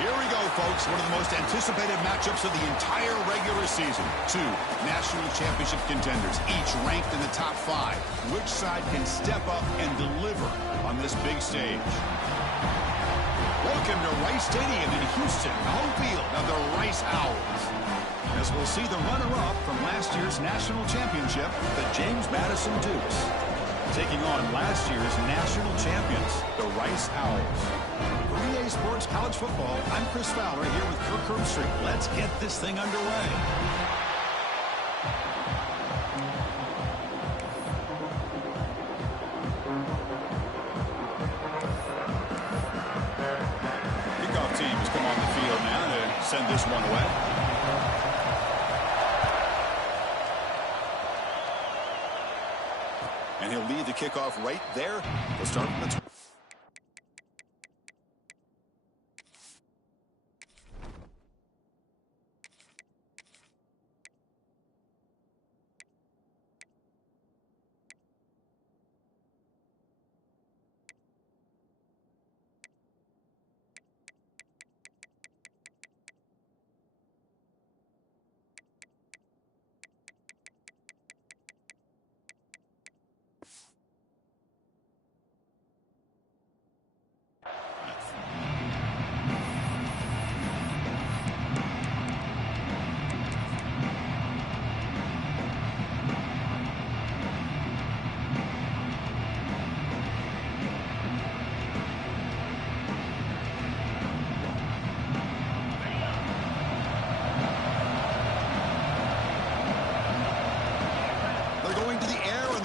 Here we go, folks. One of the most anticipated matchups of the entire regular season. Two national championship contenders, each ranked in the top 5. Which side can step up and deliver on this big stage? Welcome to Rice Stadium in Houston, the home field of the Rice Owls. As we'll see the runner-up from last year's national championship, the James Madison Dukes, taking on last year's national champions, the Rice Owls. For EA Sports College Football, I'm Chris Fowler here with Kirk Herbstreit. Let's get this thing underway. Kickoff teams come on the field now to send this one away. And he'll lead the kickoff right there. We'll start from the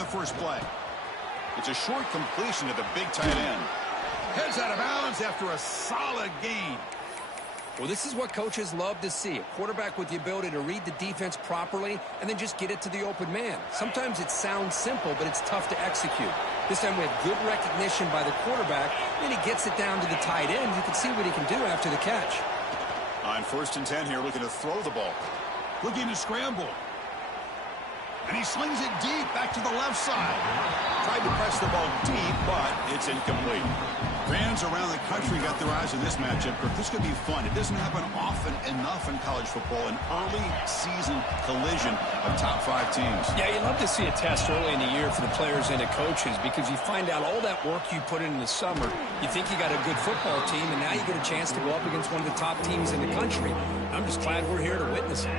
first play. It's a short completion to the big tight end. Heads out of bounds after a solid gain. Well, this is what coaches love to see. A quarterback with the ability to read the defense properly and then just get it to the open man. Sometimes it sounds simple, but it's tough to execute. This time we have good recognition by the quarterback. Then he gets it down to the tight end. You can see what he can do after the catch. On 1st and 10 here, looking to throw the ball. Looking to scramble. And he slings it deep back to the left side. Tried to press the ball deep, but it's incomplete. Fans around the country got their eyes on this matchup. This could be fun. It doesn't happen often enough in college football. An early season collision of top 5 teams. Yeah, you love to see a test early in the year for the players and the coaches because you find out all that work you put in the summer. You think you got a good football team, and now you get a chance to go up against one of the top teams in the country. I'm just glad we're here to witness it.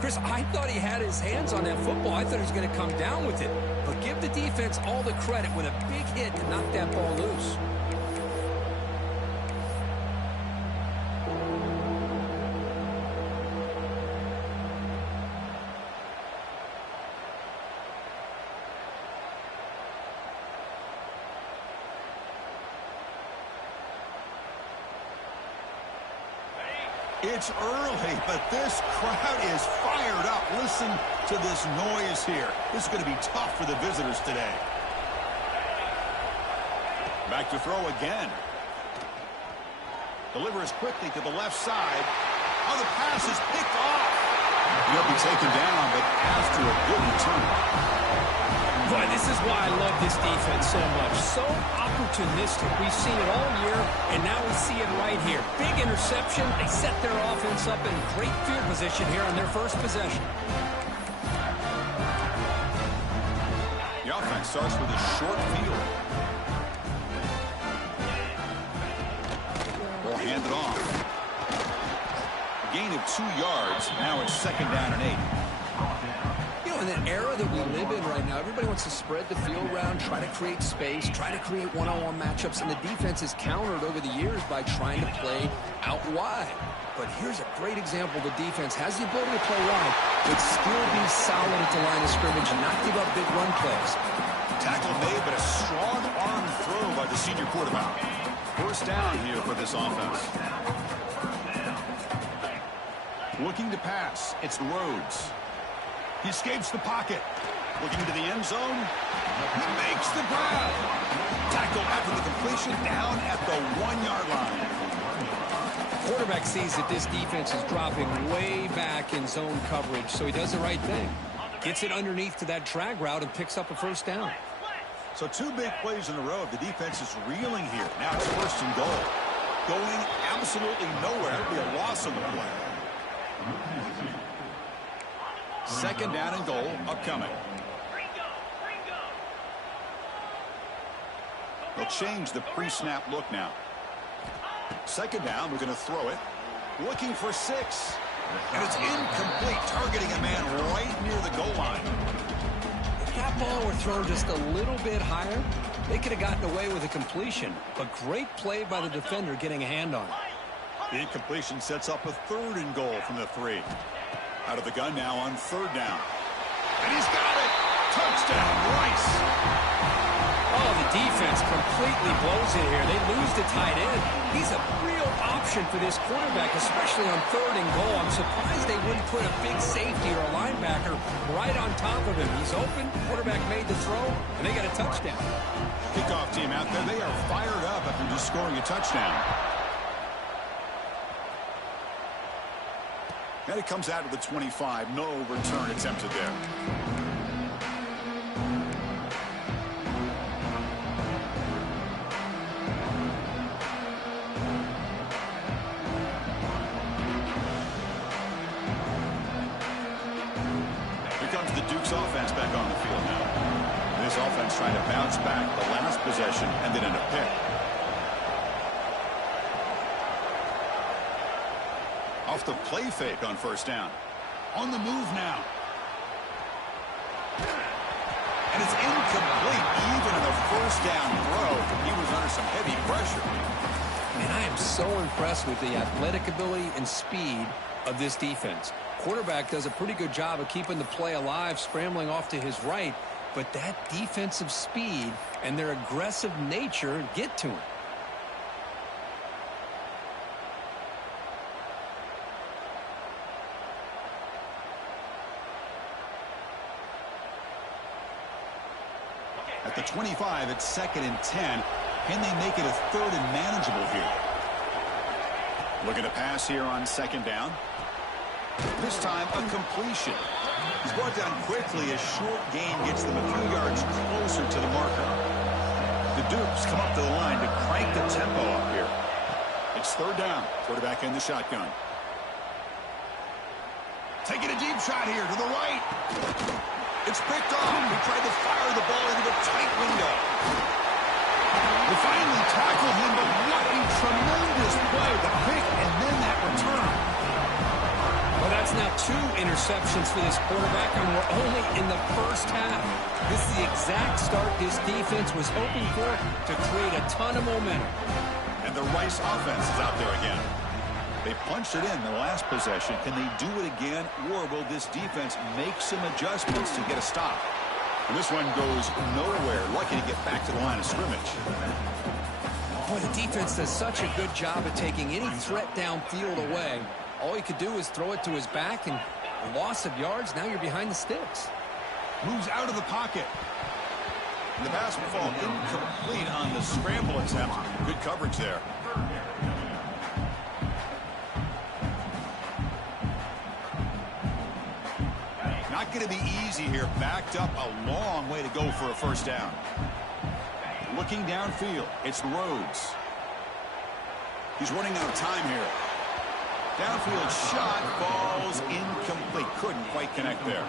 Chris, I thought he had his hands on that football. I thought he was going to come down with it. But give the defense all the credit with a big hit to knock that ball loose. It's early, but this crowd is fired up. Listen to this noise here. This is going to be tough for the visitors today. Back to throw again. Delivers quickly to the left side. Oh, the pass is picked off. He'll be taken down, but after a good return. Boy, this is why I love this defense so much. So opportunistic. We've seen it all year, and now we see it right here. Big interception. They set their offense up in great field position here on their first possession. The offense starts with a short field. Ball handed off. A gain of 2 yards. Now it's 2nd down and 8. You know, in that era that we live in right now, everybody wants to spread the field around, try to create space, try to create one-on-one matchups, and the defense is countered over the years by trying to play out wide. But here's a great example. The defense has the ability to play wide, but still be solid at the line of scrimmage and not give up big run plays. Tackle made, but a strong arm throw by the senior quarterback. 1st down here for this offense. Looking to pass. It's Rhodes. He escapes the pocket. Looking to the end zone. He makes the grab. Tackle after the completion down at the 1-yard line. Quarterback sees that this defense is dropping way back in zone coverage, so he does the right thing. Gets it underneath to that drag route and picks up a 1st down. So 2 big plays in a row. The defense is reeling here. Now it's 1st and goal. going absolutely nowhere. It'll be a loss on the play. Second down and goal upcoming. They'll change the pre-snap look now. Second down, we're going to throw it. Looking for 6. And it's incomplete, targeting a man right near the goal line. If that ball were thrown just a little bit higher, they could have gotten away with a completion. But great play by the defender getting a hand on it. The incompletion sets up a 3rd and goal from the 3. Out of the gun now on 3rd down. And he's got it! Touchdown, Rice! Oh, the defense completely blows it here. They lose the tight end. He's a real option for this quarterback, especially on 3rd and goal. I'm surprised they wouldn't put a big safety or a linebacker right on top of him. He's open, quarterback made the throw, and they got a touchdown. Kickoff team out there, they are fired up after just scoring a touchdown. And it comes out to the 25. No return attempted there. Offense back on the field now. This offense trying to bounce back the last possession and then in a pick. Off the play fake on 1st down. On the move now. And it's incomplete. Even in a 1st down throw, he was under some heavy pressure. Man, I am so impressed with the athletic ability and speed of this defense. Quarterback does a pretty good job of keeping the play alive, scrambling off to his right, but that defensive speed and their aggressive nature get to him. At the 25, it's 2nd and 10. Can they make it a 3rd and manageable here? Looking to pass here on 2nd down. This time, a completion. He's brought down quickly as short gain gets them a few yards closer to the marker. The Dukes come up to the line to crank the tempo up here. It's 3rd down. Quarterback in the shotgun. Taking a deep shot here to the right. It's picked off. He tried to fire the ball into a tight window. They finally tackle him, but what a tremendous play. The pick and then that return. Well, that's now 2 interceptions for this quarterback, and we're only in the 1st half. This is the exact start this defense was hoping for to create a ton of momentum. And the Rice offense is out there again. They punched it in the last possession. Can they do it again, or will this defense make some adjustments to get a stop? And this one goes nowhere. Lucky to get back to the line of scrimmage. Boy, the defense does such a good job of taking any threat downfield away. All he could do is throw it to his back, and a loss of yards, now you're behind the sticks. Moves out of the pocket. And the pass will fall incomplete on the scramble attempt. Good coverage there. Not going to be easy here. Backed up a long way to go for a 1st down. Looking downfield, it's Rhodes. He's running out of time here. Downfield shot falls incomplete. Couldn't quite connect there.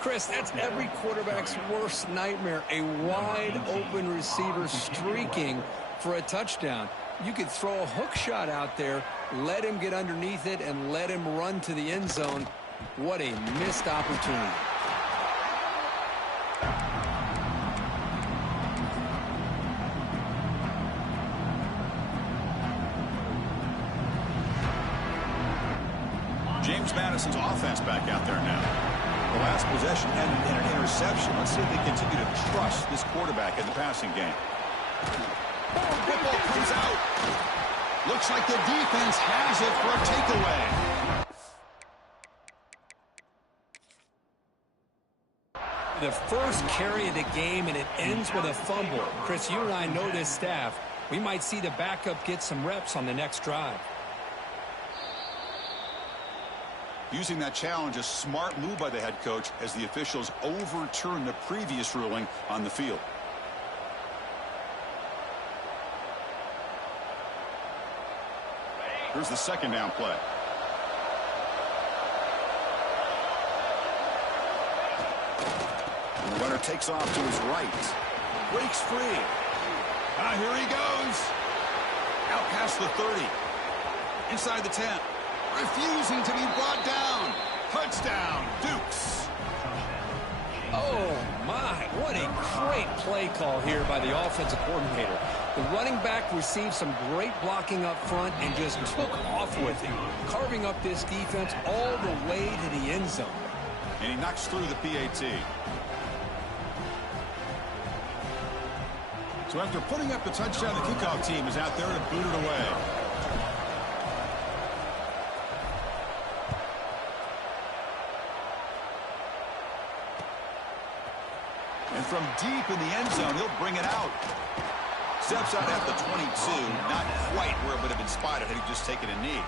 Chris, that's every quarterback's worst nightmare. A wide open receiver streaking for a touchdown. You could throw a hook shot out there, let him get underneath it, and let him run to the end zone. What a missed opportunity. James Madison's offense back out there now. The last possession ended in an interception. Let's see if they continue to trust this quarterback in the passing game. Football comes out. Looks like the defense has it for a takeaway. The first carry of the game, and it ends with a fumble. Chris, you and I know this staff. We might see the backup get some reps on the next drive. Using that challenge, a smart move by the head coach as the officials overturn the previous ruling on the field. Here's the second down play. And the runner takes off to his right. Breaks free. Here he goes. Out past the 30. Inside the 10. Refusing to be brought down. Touchdown, Dukes. Oh, my. What a great play call here by the offensive coordinator. The running back received some great blocking up front and just took off with it, carving up this defense all the way to the end zone. And he knocks through the PAT. So after putting up the touchdown, the kickoff team is out there to boot it away. And from deep in the end zone, he'll bring it out. Steps out at the 22. Not quite where it would have been spotted had he just taken a knee.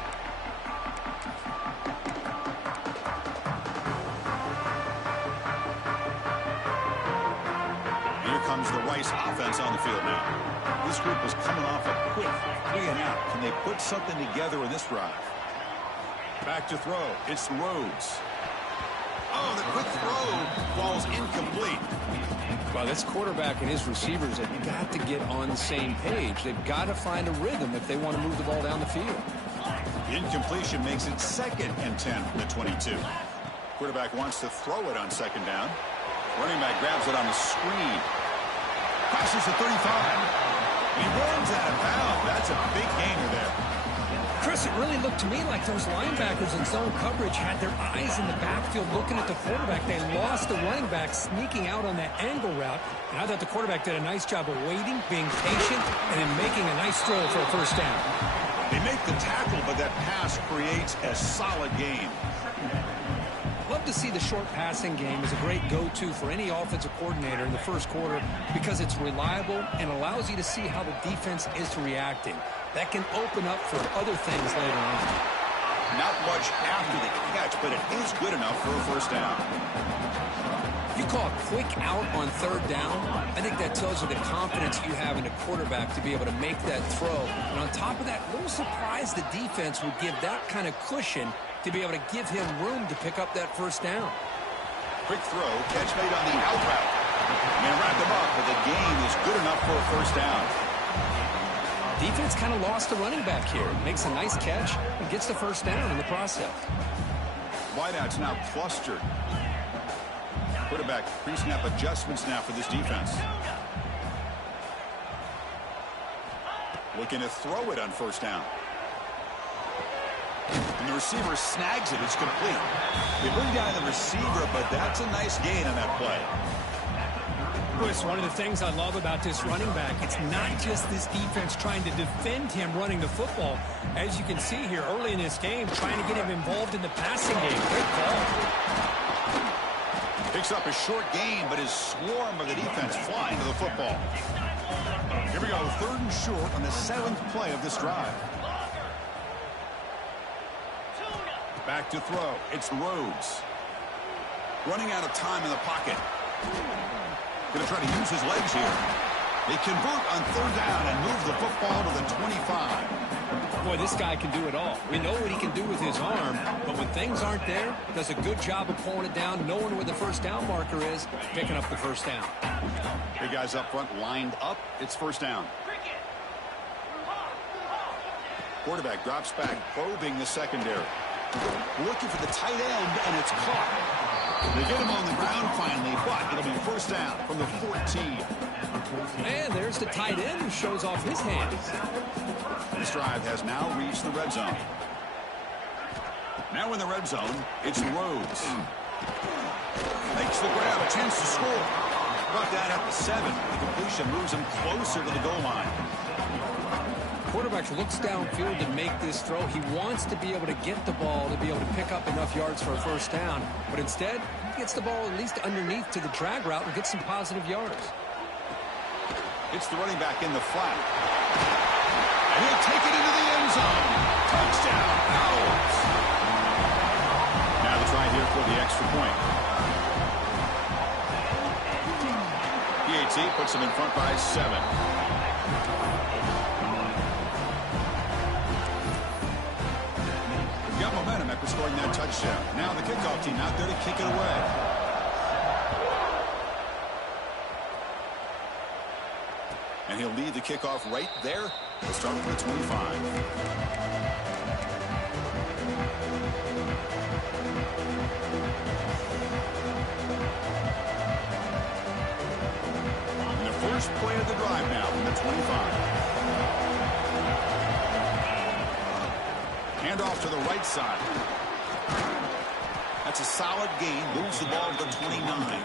Here comes the Rice offense on the field now. This group was coming off a quick 3 and out. Can they put something together in this drive? Back to throw. It's Rhodes. Oh, the quick throw falls incomplete. Well, this quarterback and his receivers have got to get on the same page. They've got to find a rhythm if they want to move the ball down the field. The incompletion makes it 2nd and 10 from the 22. Quarterback wants to throw it on 2nd down. Running back grabs it on the screen. Crosses the 35. He runs out of bounds. That's a big gainer there. Chris, it really looked to me like those linebackers in zone coverage had their eyes in the backfield looking at the quarterback. They lost the running back sneaking out on that angle route. And I thought the quarterback did a nice job of waiting, being patient, and then making a nice throw for a first down. They make the tackle, but that pass creates a solid game. Love to see the short passing game as a great go-to for any offensive coordinator in the first quarter because it's reliable and allows you to see how the defense is reacting. That can open up for other things later on. Not much after the catch, but it is good enough for a first down. You call a quick out on 3rd down, I think that tells you the confidence you have in a quarterback to be able to make that throw. And on top of that, a little surprised the defense would give that kind of cushion to be able to give him room to pick up that first down. Quick throw, catch made on the out route. And wrap him up, but the gain is good enough for a first down. Defense kind of lost the running back here. Makes a nice catch and gets the first down in the process. Wideouts now clustered. Quarterback pre-snap adjustments now for this defense. Looking to throw it on first down. And the receiver snags it. It's complete. They bring down the receiver, but that's a nice gain on that play. Chris, one of the things I love about this running back, it's not just this defense trying to defend him running the football. As you can see here early in this game, trying to get him involved in the passing game. Great call. Picks up a short gain, but his swarm of the defense flying to the football. Here we go, 3rd and short on the 7th play of this drive. Back to throw. It's Rhodes. Running out of time in the pocket. Going to try to use his legs here. They convert on 3rd down and move the football to the 25. Boy, this guy can do it all. We know what he can do with his arm, but when things aren't there, does a good job of pulling it down, knowing where the first down marker is, picking up the first down. Big guys up front lined up. It's first down. Quarterback drops back, probing the secondary. Looking for the tight end, and it's caught. They get him on the ground finally, but it'll be first down from the 14. And there's the tight end who shows off his hands. This drive has now reached the red zone. Now in the red zone, it's Rhodes. Makes the grab, a chance to score. Brought down at the 7. The completion moves him closer to the goal line. Quarterback looks downfield to make this throw. He wants to be able to get the ball to be able to pick up enough yards for a first down. But instead, he gets the ball at least underneath to the drag route and gets some positive yards. It's the running back in the flat. And he'll take it into the end zone. Touchdown, Owls. Now the try here for the extra point. PAT puts him in front by 7. after scoring that touchdown. Now the kickoff team out there to kick it away. And he'll lead the kickoff right there. We'll start from the 25. And the first play of the drive now from the 25. Hand off to the right side. That's a solid gain. Moves the ball to the 29.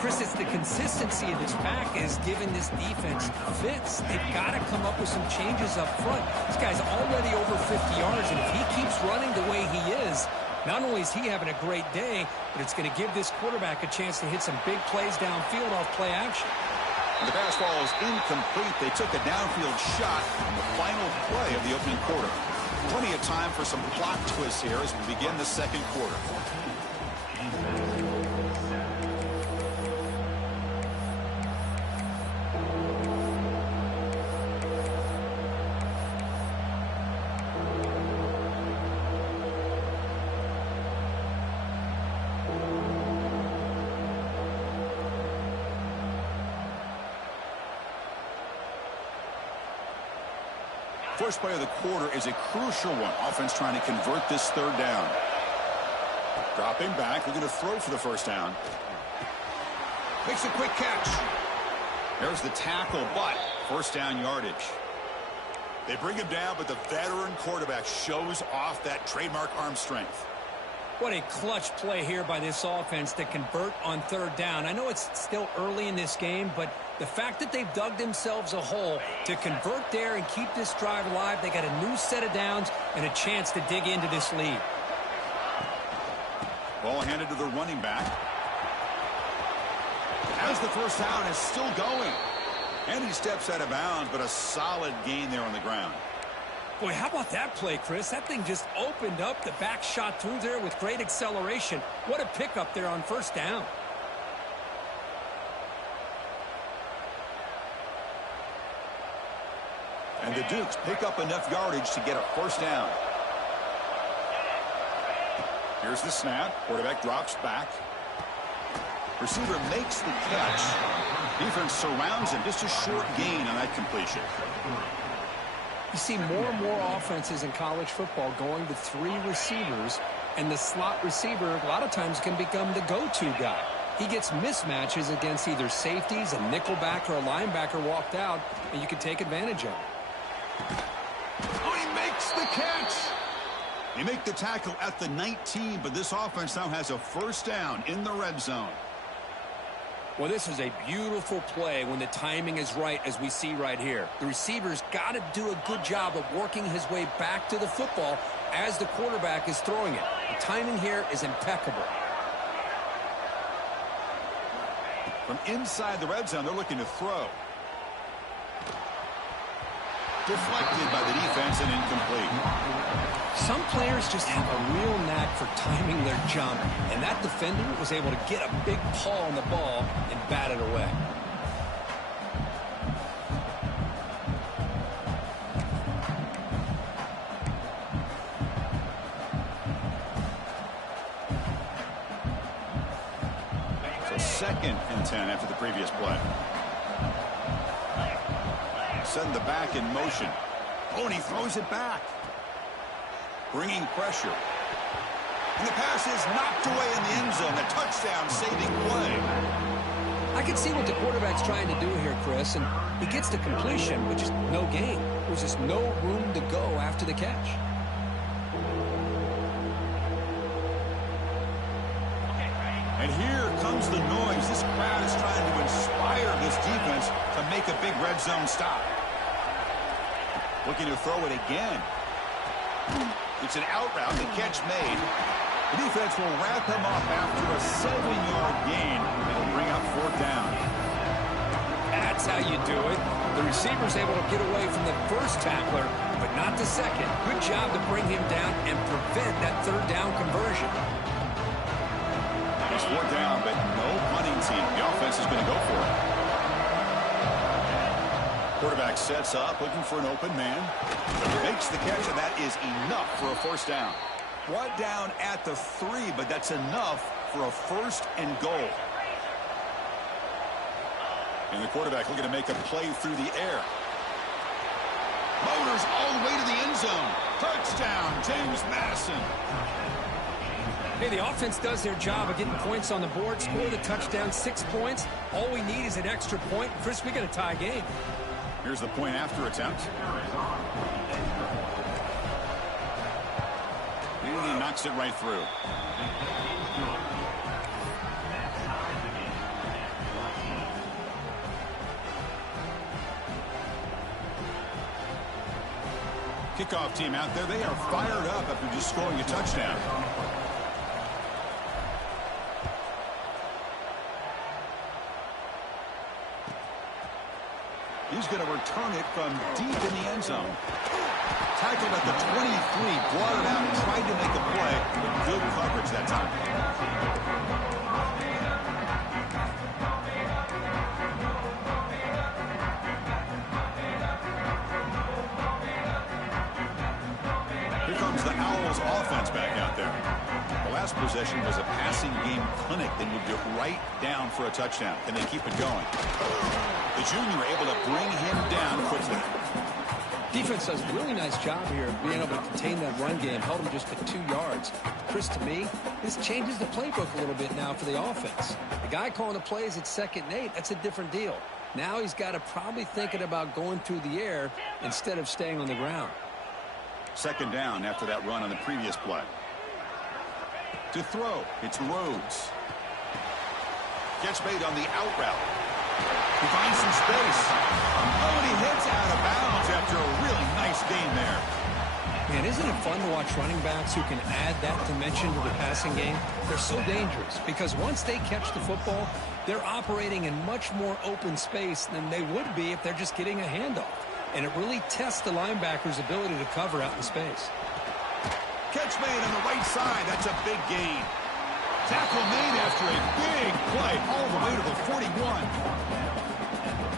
Chris, it's the consistency of this pack is giving this defense fits. They've got to come up with some changes up front. This guy's already over 50 yards, and if he keeps running the way he is, not only is he having a great day, but it's going to give this quarterback a chance to hit some big plays downfield off play action. And the pass ball is incomplete. They took a downfield shot on the final play of the opening quarter. Plenty of time for some plot twists here as we begin the second quarter. First play of the quarter is a crucial one. Offense trying to convert this third down. Dropping back, looking to throw for the first down. Makes a quick catch. There's the tackle, but first down yardage. They bring him down, but the veteran quarterback shows off that trademark arm strength. What a clutch play here by this offense to convert on third down. I know it's still early in this game, but the fact that they've dug themselves a hole to convert there and keep this drive alive, they got a new set of downs and a chance to dig into this lead. Ball handed to the running back. As the first down is still going. And he steps out of bounds, but a solid gain there on the ground. Boy, how about that play, Chris? That thing just opened up. The back shot through there with great acceleration. What a pickup there on first down. And the Dukes pick up enough yardage to get a first down. Here's the snap. Quarterback drops back. Receiver makes the catch. Defense surrounds him. Just a short gain on that completion. You see more and more offenses in college football going to three receivers, and the slot receiver a lot of times can become the go-to guy. He gets mismatches against either safeties, a nickelback, or a linebacker walked out, and you can take advantage of it. Oh, he makes the catch. They make the tackle at the 19, but this offense now has a first down in the red zone. Well, this is a beautiful play when the timing is right, as we see right here. The receiver's got to do a good job of working his way back to the football as the quarterback is throwing it. The timing here is impeccable. From inside the red zone, they're looking to throw. Deflected by the defense and incomplete. Some players just have a real knack for timing their jump, and that defender was able to get a big paw on the ball and bat it away. So 2nd and 10 after the previous play. Send the back in motion. Oh, and he throws it back. Bringing pressure. And the pass is knocked away in the end zone. The touchdown saving play. I can see what the quarterback's trying to do here, Chris, and he gets the completion, but just no gain. There was just no room to go after the catch. And here comes the noise. This crowd is trying to inspire this defense to make a big red zone stop. Looking to throw it again. It's an out route. The catch made. The defense will wrap him up after a 7-yard gain. It'll bring up 4th down. That's how you do it. The receiver's able to get away from the first tackler, but not the second. Good job to bring him down and prevent that 3rd down conversion. It's 4th down, but no punting team. The offense is going to go for it. Quarterback sets up, looking for an open man. Makes the catch, and that is enough for a first down. Brought down at the 3, but that's enough for a 1st and goal. And the quarterback looking to make a play through the air. Motors all the way to the end zone. Touchdown, James Madison. Hey, the offense does their job of getting points on the board, score the touchdown, 6 points. All we need is an extra point. Chris, we got a tie game. Here's the point after attempt. And he knocks it right through. Kickoff team out there, they are fired up after just scoring a touchdown. He's going to return it from deep in the end zone. Tackled at the 23, brought it out and tried to make a play, but good coverage that time. Here comes the Owls offense back out there. The last possession was a passing game clinic. They moved it right down for a touchdown. Can they keep it going? The junior able to bring him down quickly. Defense does a really nice job here of being able to contain that run game. Held him just to 2 yards. Chris, to me, this changes the playbook a little bit now for the offense. The guy calling the plays at 2nd and 8, that's a different deal. Now he's got to probably thinking about going through the air instead of staying on the ground. 2nd down after that run on the previous play. To throw, it's Rhodes. Gets made on the out route. He finds some space. Oh, and he hits out of bounds after a really nice gain there. Man, isn't it fun to watch running backs who can add that dimension to the passing game? They're so dangerous because once they catch the football, they're operating in much more open space than they would be if they're just getting a handoff. And it really tests the linebacker's ability to cover out in space. Catch made on the right side. That's a big gain. Tackle made after a big play all the way to the 41.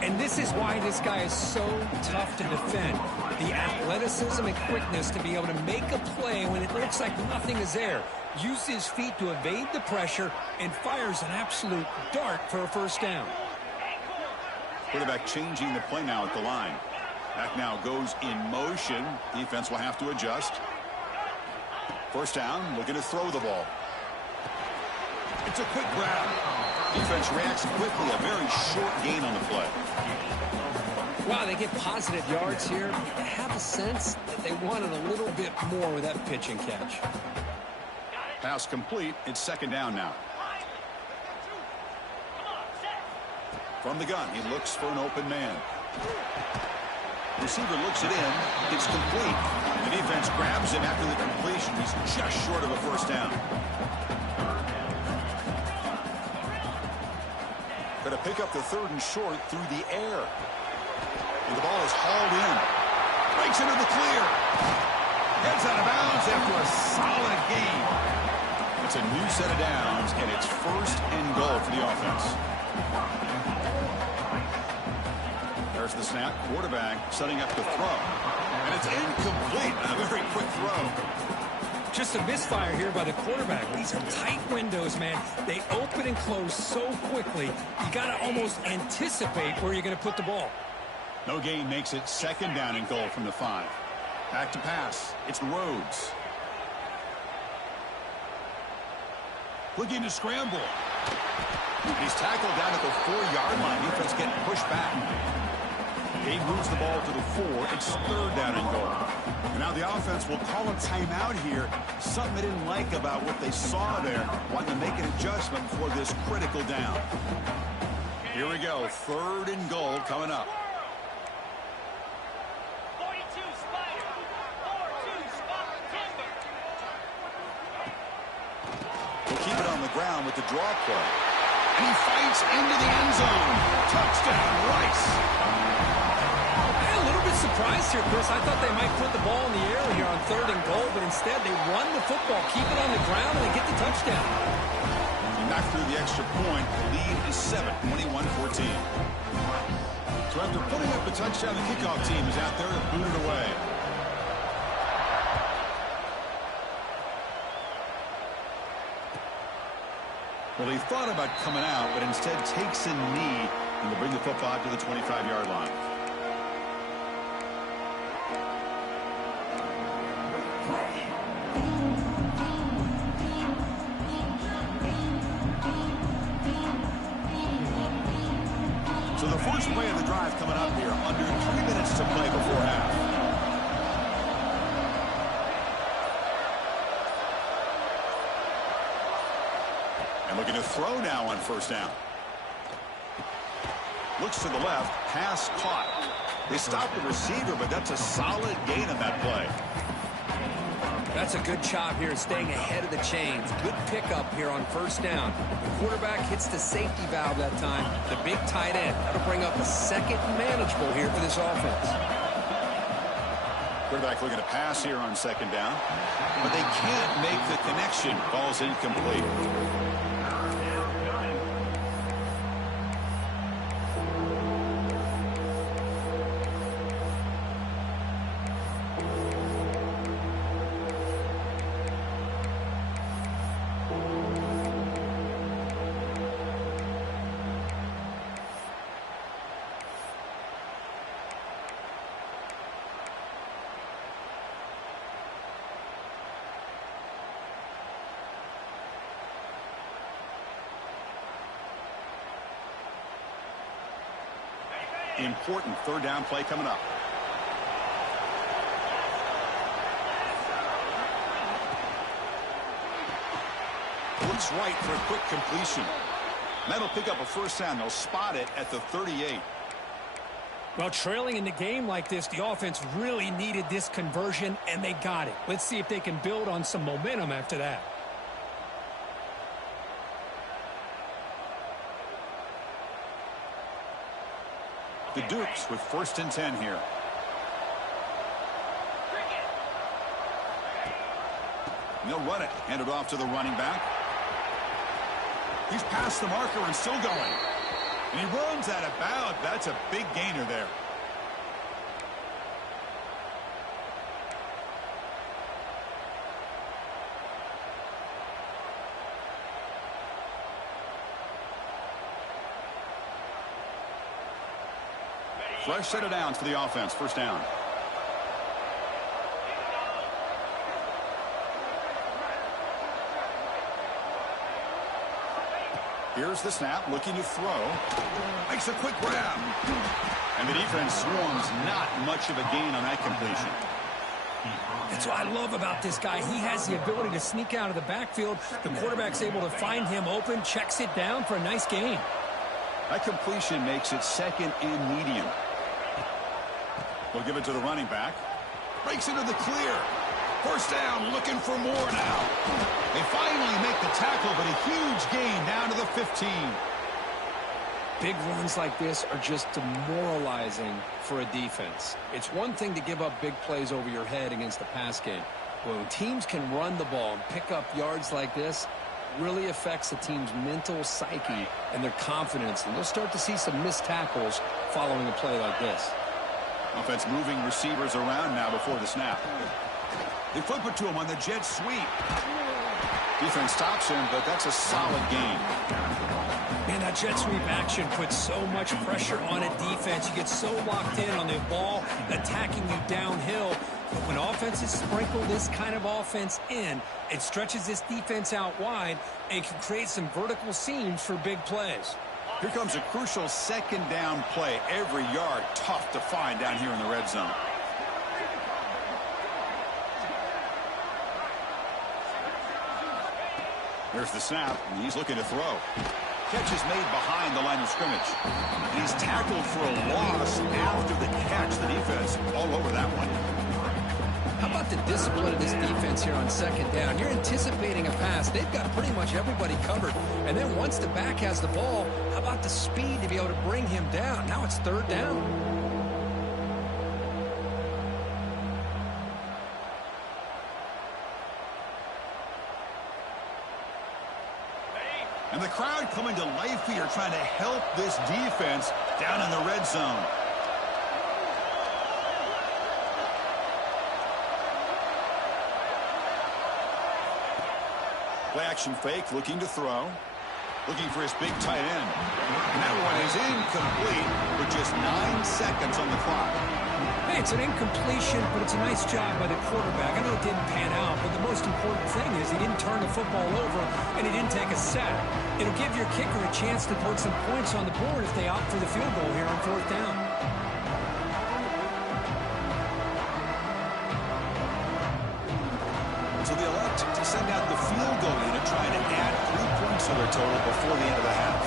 And this is why this guy is so tough to defend. The athleticism and quickness to be able to make a play when it looks like nothing is there. Uses his feet to evade the pressure and fires an absolute dart for a 1st down. Quarterback changing the play now at the line. Back now goes in motion. Defense will have to adjust. 1st down, looking to throw the ball. It's a quick grab. Defense reacts quickly. A very short gain on the play. Wow, they get positive yards here. I have a sense that they wanted a little bit more with that pitch and catch. Pass complete. It's 2nd down now. From the gun, he looks for an open man. Receiver looks it in. It's complete. The defense grabs him after the completion. He's just short of a 1st down. Going to pick up the 3rd and short through the air. And the ball is hauled in. Breaks into the clear. Heads out of bounds after a solid gain. It's a new set of downs, and it's 1st and goal for the offense. There's the snap. Quarterback setting up to throw. And it's incomplete. A very quick throw. Just a misfire here by the quarterback. These are tight windows, man. They open and close so quickly. You got to almost anticipate where you're going to put the ball. No gain makes it 2nd down and goal from the 5. Back to pass. It's Rhodes. Looking to scramble. He's tackled down at the 4-yard line. Defense getting pushed back. He moves the ball to the 4. It's 3rd down and goal. And now the offense will call a timeout here. Something they didn't like about what they saw there. Wanting to make an adjustment for this critical down. Here we go. 3rd and goal coming up. We'll keep it on the ground with the draw play. And he fights into the end zone. Touchdown, Rice. A little bit surprised here, Chris. I thought they might put the ball in the air here on 3rd and goal, but instead they run the football, keep it on the ground, and they get the touchdown. Back through the extra point. The lead is 7, 21-14. So after putting up the touchdown, the kickoff team is out there to boot it away. Well, he thought about coming out, but instead takes a knee and will bring the football out to the 25-yard line. So the first play of the drive coming up here, under 3 minutes to play before half. And looking to throw now on first down. Looks to the left, pass caught. They stopped the receiver, but that's a solid gain on that play. That's a good job here, staying ahead of the chains. Good pickup here on first down. The quarterback hits the safety valve that time. The big tight end. That'll bring up a second manageable here for this offense. Quarterback looking to pass here on second down, but they can't make the connection. Ball's incomplete. Important third down play coming up. Looks right for a quick completion. That'll pick up a first down. They'll spot it at the 38. Well, trailing in the game like this, the offense really needed this conversion, and they got it. Let's see if they can build on some momentum after that. The Dukes with first and 10 here. And they'll run it. Hand it off to the running back. He's past the marker and still going. And he runs out of bounds. That's a big gainer there. Fresh set of downs for the offense. First down. Here's the snap, looking to throw. Makes a quick grab. And the defense swarms. Not much of a gain on that completion. That's what I love about this guy. He has the ability to sneak out of the backfield. The quarterback's able to find him open, checks it down for a nice gain. That completion makes it second and medium. We'll give it to the running back. Breaks into the clear. First down, looking for more now. They finally make the tackle, but a huge gain down to the 15. Big runs like this are just demoralizing for a defense. It's one thing to give up big plays over your head against the pass game. But when teams can run the ball and pick up yards like this, it really affects the team's mental psyche and their confidence. And they'll start to see some missed tackles following a play like this. Offense moving receivers around now before the snap. They flip it to him on the jet sweep. Defense stops him, but that's a solid gain. Man, that jet sweep action puts so much pressure on a defense. You get so locked in on the ball attacking you downhill. But when offenses sprinkle this kind of offense in, it stretches this defense out wide and can create some vertical seams for big plays. Here comes a crucial second down play. Every yard tough to find down here in the red zone. There's the snap, and he's looking to throw. Catch is made behind the line of scrimmage. And he's tackled for a loss after the catch. The defense all over that one. How about the discipline of this defense here on second down? You're anticipating a pass. They've got pretty much everybody covered. And then once the back has the ball, how about the speed to be able to bring him down? Now it's third down. And the crowd coming to life here, trying to help this defense down in the red zone. Play action fake, looking to throw. Looking for his big tight end. And that one is incomplete with just 9 seconds on the clock. Hey, it's an incompletion, but it's a nice job by the quarterback. I know it didn't pan out, but the most important thing is he didn't turn the football over and he didn't take a sack. It'll give your kicker a chance to put some points on the board if they opt for the field goal here on 4th down. So they elect to send out the field goal unit, trying to add 3 points to their total before the end of the half.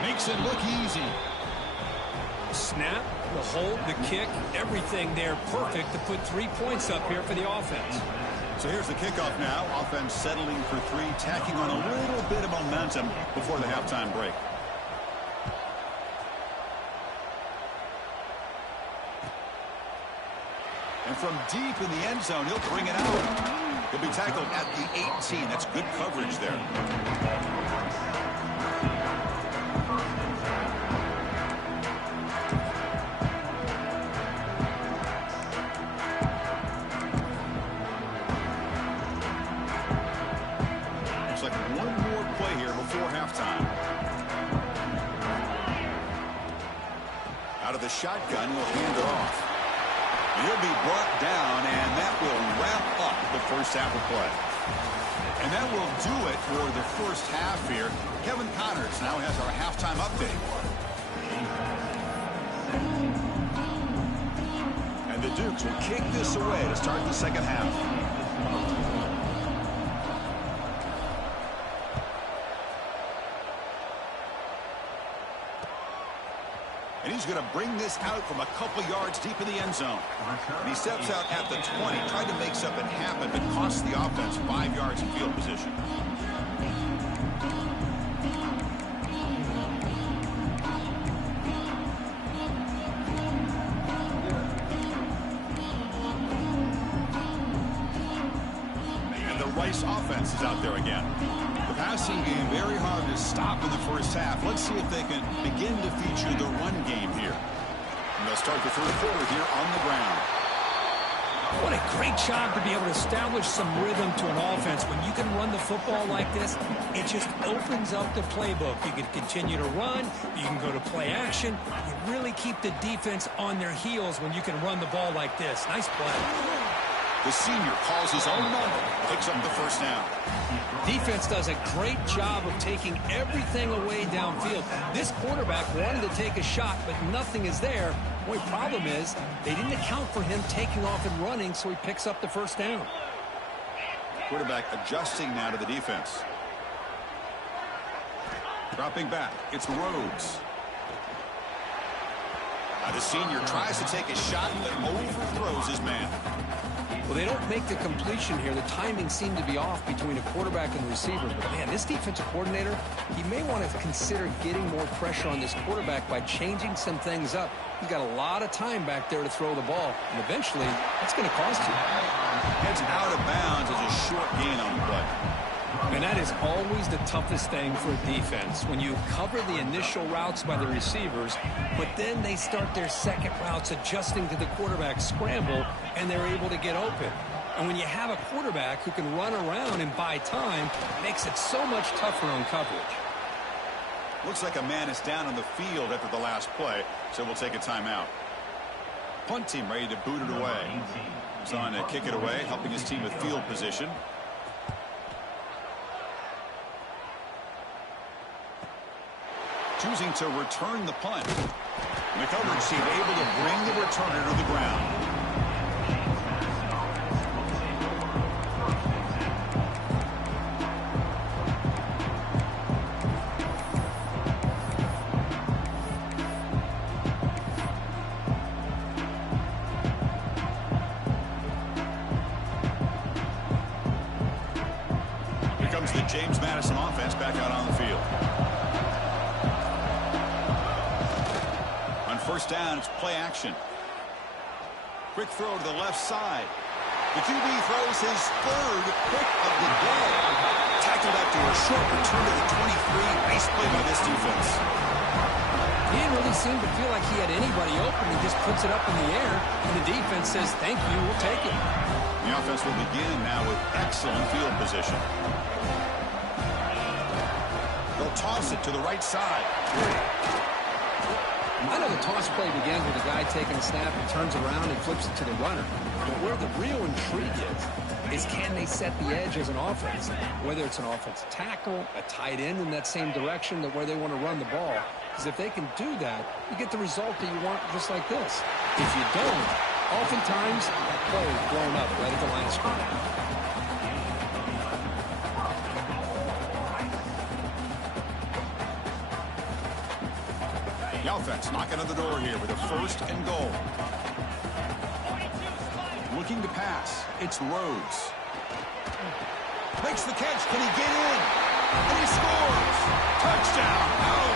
Makes it look easy. Snap, the hold, the kick, everything there perfect to put 3 points up here for the offense. So here's the kickoff now. Offense settling for 3, tacking on a little bit of momentum before the halftime break. And from deep in the end zone, he'll bring it out. He'll be tackled at the 18. That's good coverage there. Looks like one more play here before halftime. Out of the shotgun, he'll hand it off. He'll be brought down, and that will wrap up the first half of play. And that will do it for the first half here. Kevin Connors now has our halftime update. And the Dukes will kick this away to start the second half. And he's going to bring this out from a couple yards deep in the end zone. And he steps out at the 20, tried to make something happen, but cost the offense 5 yards in field position. And the Rice offense is out there again. The passing game very hard to stop in the first half. Let's see if they can begin to feature the run game here. And they'll start the third quarter here on the ground. What a great job to be able to establish some rhythm to an offense. When you can run the football like this, it just opens up the playbook. You can continue to run. You can go to play action. You really keep the defense on their heels when you can run the ball like this. Nice play. The senior calls his own number, picks up the first down. Defense does a great job of taking everything away downfield. This quarterback wanted to take a shot, but nothing is there. The only problem is they didn't account for him taking off and running, so he picks up the first down. Quarterback adjusting now to the defense. Dropping back, it's Rhodes. Now the senior tries to take a shot, but overthrows his man. Well, they don't make the completion here. The timing seemed to be off between a quarterback and the receiver. But, man, this defensive coordinator, he may want to consider getting more pressure on this quarterback by changing some things up. He's got a lot of time back there to throw the ball. And eventually, that's going to cost you. Heads out of bounds as a short gain on the play. And that is always the toughest thing for a defense. When you cover the initial routes by the receivers, but then they start their second routes adjusting to the quarterback scramble, and they're able to get open. And when you have a quarterback who can run around and buy time, it makes it so much tougher on coverage. Looks like a man is down on the field after the last play, so we'll take a timeout. Punt team ready to boot it away. He's on to kick it away, helping his team with field position. Choosing to return the punt. And the coverage team able to bring the returner to the ground. Here comes the James Madison offense back out on the field. First down, it's play action. Quick throw to the left side. The QB throws his third pick of the day. Tackled after a short return to the 23. Nice play by this defense. He didn't really seem to feel like he had anybody open. He just puts it up in the air, and the defense says, thank you, we'll take it. The offense will begin now with excellent field position. They'll toss it to the right side. I know the toss play begins with a guy taking a snap and turns around and flips it to the runner. But where the real intrigue is can they set the edge as an offense? Whether it's an offensive tackle, a tight end in that same direction that where they want to run the ball. Because if they can do that, you get the result that you want just like this. If you don't, oftentimes, the play is blown up right at the line of scrimmage. The offense knocking on the door here with a 1st and goal. Looking to pass. It's Rhodes. Makes the catch. Can he get in? And he scores. Touchdown. Out.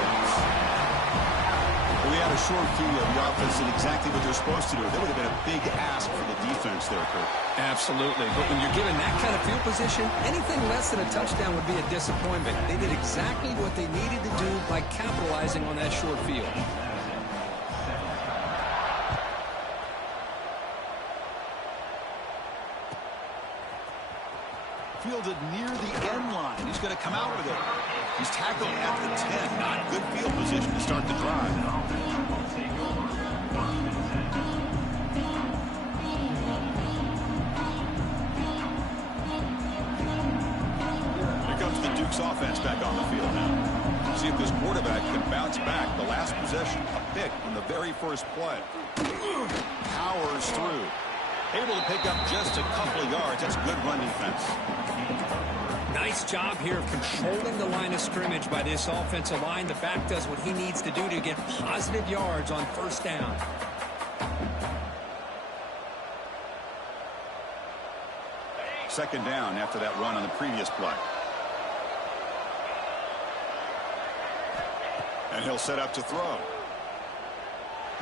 We had a short key of the offense and exactly what they're supposed to do. That would have been a big ask for the defense there, Kurt. Absolutely. But when you're given that kind of field position, anything less than a touchdown would be a disappointment. They did exactly what they needed to do by capitalizing on that short field. Fielded near the end line. He's going to come out with it. He's tackled at the 10. Not good field position to start the drive. Here comes the Duke's offense back on the field now. See if this quarterback can bounce back. The last possession, a pick on the very first play. Powers through. Able to pick up just a couple of yards. That's good run defense. Nice job here of controlling the line of scrimmage by this offensive line. The back does what he needs to do to get positive yards on 1st down. Second down after that run on the previous play. And he'll set up to throw.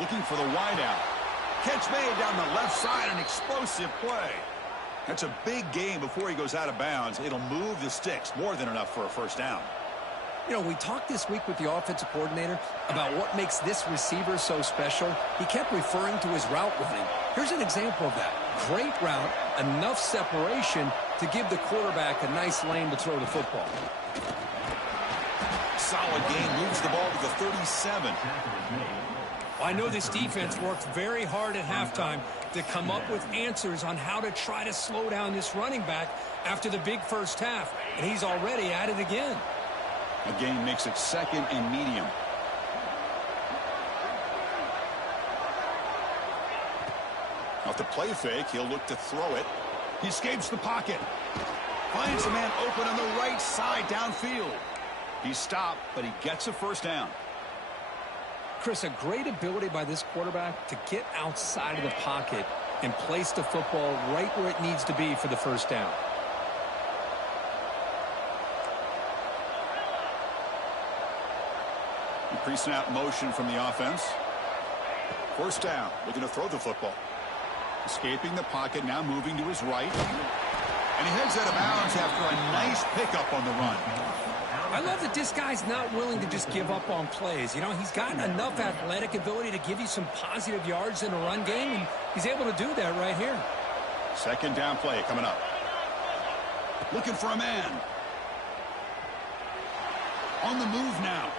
Looking for the wideout. Catch made down the left side, an explosive play. That's a big gain before he goes out of bounds. It'll move the sticks, more than enough for a 1st down. You know, we talked this week with the offensive coordinator about what makes this receiver so special. He kept referring to his route running. Here's an example of that. Great route, enough separation to give the quarterback a nice lane to throw the football. Solid gain, moves the ball to the 37. I know this defense worked very hard at halftime to come up with answers on how to try to slow down this running back after the big first half, and he's already at it again. A gain makes it 2nd and medium. Off the play fake, he'll look to throw it. He escapes the pocket. Finds a man open on the right side downfield. He's stopped, but he gets a 1st down. Chris, a great ability by this quarterback to get outside of the pocket and place the football right where it needs to be for the 1st down. Pre-snap motion from the offense. 1st down, looking to throw the football. Escaping the pocket, now moving to his right. And he heads out of bounds after a nice pickup on the run. I love that this guy's not willing to just give up on plays. You know, he's got enough athletic ability to give you some positive yards in a run game, and he's able to do that right here. 2nd down play coming up. Looking for a man. On the move now.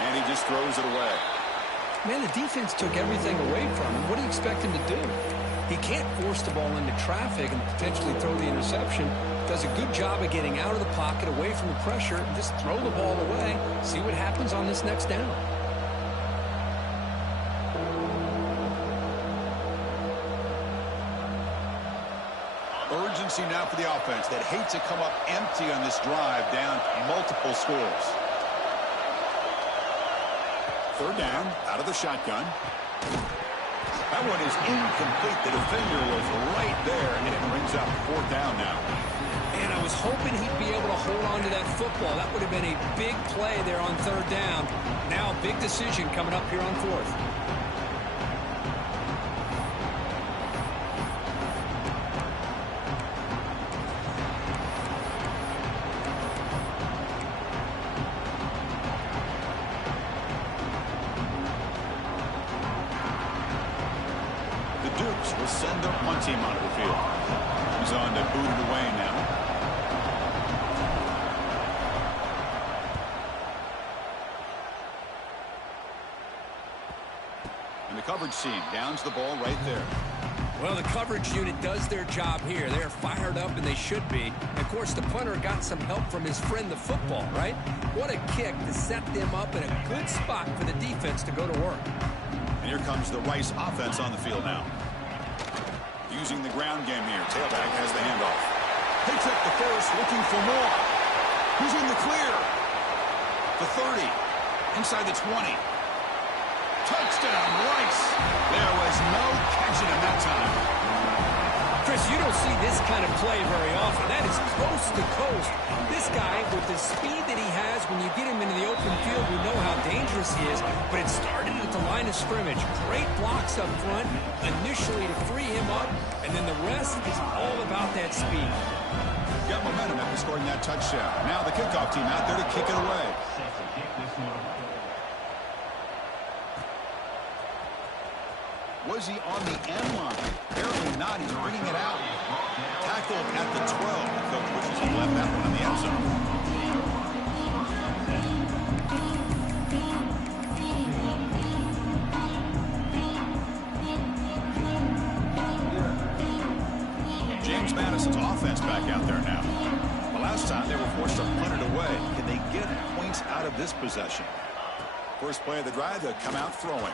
And he just throws it away. Man, the defense took everything away from him. What do you expect him to do? He can't force the ball into traffic and potentially throw the interception. Does a good job of getting out of the pocket, away from the pressure, and just throw the ball away. See what happens on this next down. Urgency now for the offense that hates to come up empty on this drive, down multiple scores. 3rd down, out of the shotgun. That one is incomplete. The defender was right there, and it brings up 4th down now. And I was hoping he'd be able to hold on to that football. That would have been a big play there on 3rd down. Now a big decision coming up here on 4th. Dukes will send their punt team onto the field. He's on to boot it away now. And the coverage team downs the ball right there. Well, the coverage unit does their job here. They're fired up, and they should be. And of course, the punter got some help from his friend, the football, right? What a kick to set them up in a good spot for the defense to go to work. And here comes the Rice offense on the field now. Using the ground game here. Tailback has the handoff. Picks up the first, looking for more. Who's in the clear? The 30. Inside the 20. Touchdown, Rice. There was no catching him that time. Chris, you don't see this kind of play very often. That is coast to coast. This guy, with the speed that he has, when you get him into the open field, we know how dangerous he is. But it started at the line of scrimmage. Great blocks up front, initially to free him up, and then the rest is all about that speed. Got momentum after scoring that touchdown. Now the kickoff team out there to kick it away. Was he on the end line? Apparently not. He's bringing it out. Tackled at the 12. The coach wishes he left that one in the end zone. James Madison's offense back out there now. The last time they were forced to punt it away. Can they get points out of this possession? First play of the drive, they'll come out throwing.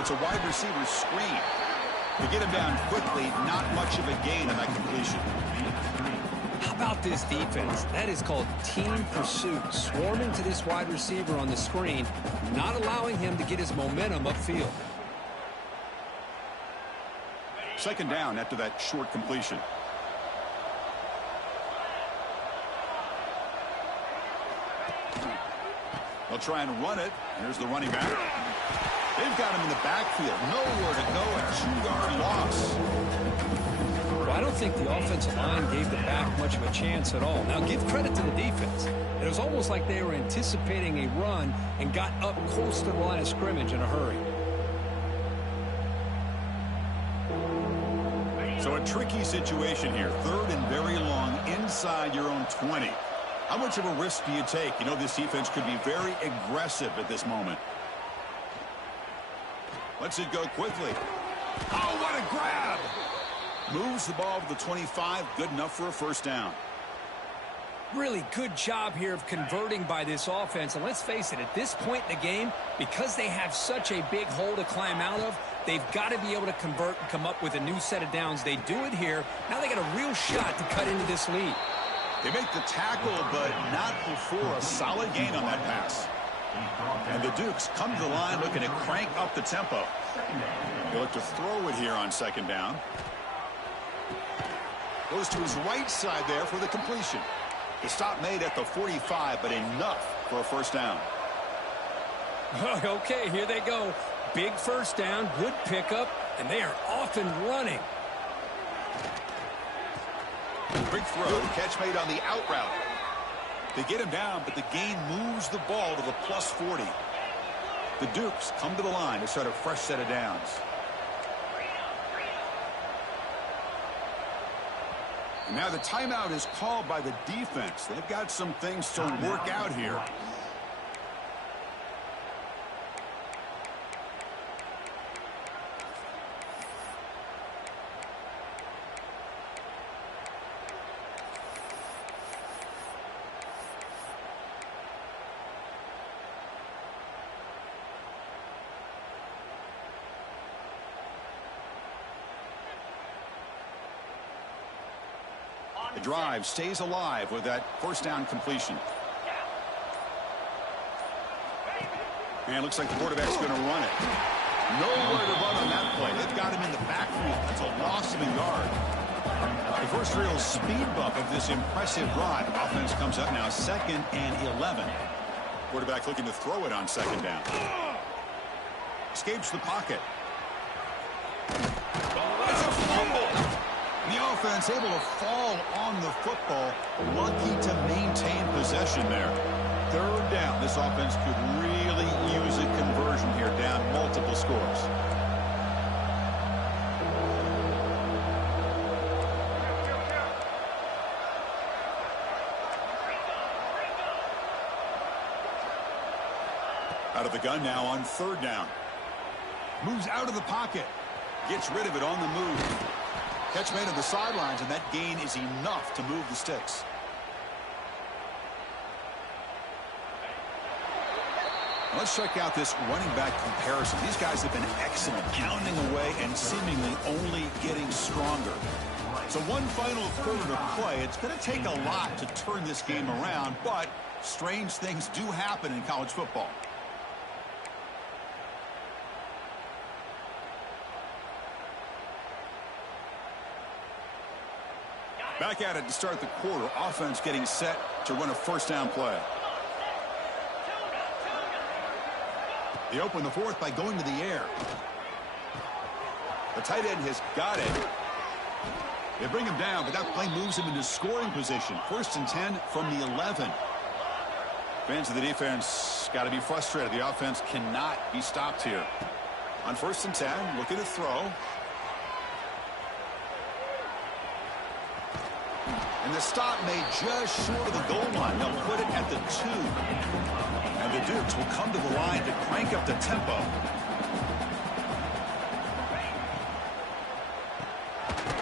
It's a wide receiver screen. To get him down quickly, not much of a gain on that completion. How about this defense? That is called team pursuit. Swarming to this wide receiver on the screen, not allowing him to get his momentum upfield. Second down after that short completion. They'll try and run it. Here's the running back. They've got him in the backfield. Nowhere to go. A 2-yard loss. Well, I don't think the offensive line gave the back much of a chance at all. Now, give credit to the defense. It was almost like they were anticipating a run and got up close to the line of scrimmage in a hurry. So a tricky situation here. Third and very long inside your own 20. How much of a risk do you take? You know, this defense could be very aggressive at this moment. Lets it go quickly. Oh, what a grab! Moves the ball to the 25. Good enough for a first down. Really good job here of converting by this offense. And let's face it, at this point in the game, because they have such a big hole to climb out of, they've got to be able to convert and come up with a new set of downs. They do it here. Now they got a real shot to cut into this lead. They make the tackle, but not before a solid gain on that pass. And the Dukes come to the line looking to crank up the tempo. They look to throw it here on second down. Goes to his right side there for the completion. The stop made at the 45, but enough for a first down. Okay, here they go. Big first down, good pickup, and they are off and running. Quick throw, catch made on the out route. They get him down, but the gain moves the ball to the plus 40. The Dukes come to the line to start a fresh set of downs. And now the timeout is called by the defense. They've got some things to work out here. The drive stays alive with that first down completion. And it looks like the quarterback's going to run it. Nowhere to run on that play. They've got him in the backfield. That's a loss of a yard. The first real speed bump of this impressive drive. Offense comes up now 2nd and 11. Quarterback looking to throw it on second down. Escapes the pocket. It's a fumble. The offense able to fall on the football. Lucky to maintain possession there. Third down. This offense could really use a conversion here, down multiple scores. Out of the gun now on 3rd down. Moves out of the pocket. Gets rid of it on the move. Catch made on the sidelines, and that gain is enough to move the sticks. Let's check out this running back comparison. These guys have been excellent, pounding away and seemingly only getting stronger. So one final quarter to play. It's going to take a lot to turn this game around, but strange things do happen in college football. Back at it to start the quarter. Offense getting set to run a 1st down play. They open the 4th by going to the air. The tight end has got it. They bring him down, but that play moves him into scoring position. 1st and 10 from the 11. Fans of the defense got to be frustrated. The offense cannot be stopped here. On 1st and 10, looking to throw. And the stop made just short of the goal line. They'll put it at the 2. And the Dukes will come to the line to crank up the tempo.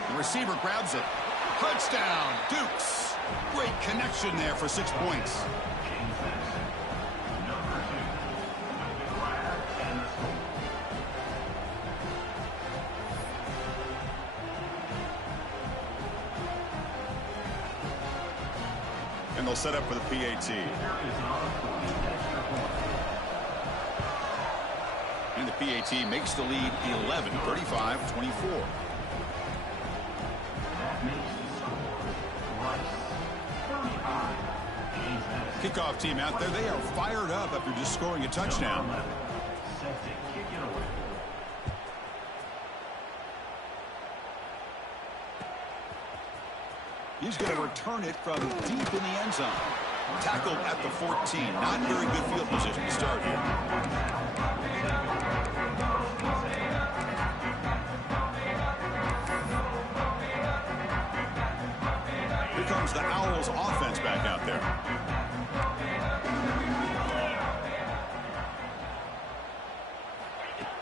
The receiver grabs it. Touchdown, Dukes. Great connection there for 6 points. And they'll set up for the PAT. And the PAT makes the lead 11, 35-24. Kickoff team out there. They are fired up after just scoring a touchdown. He's going to return it from deep in the end zone. Tackled at the 14. Not very good field position to start here. Here comes the Owls offense back out there.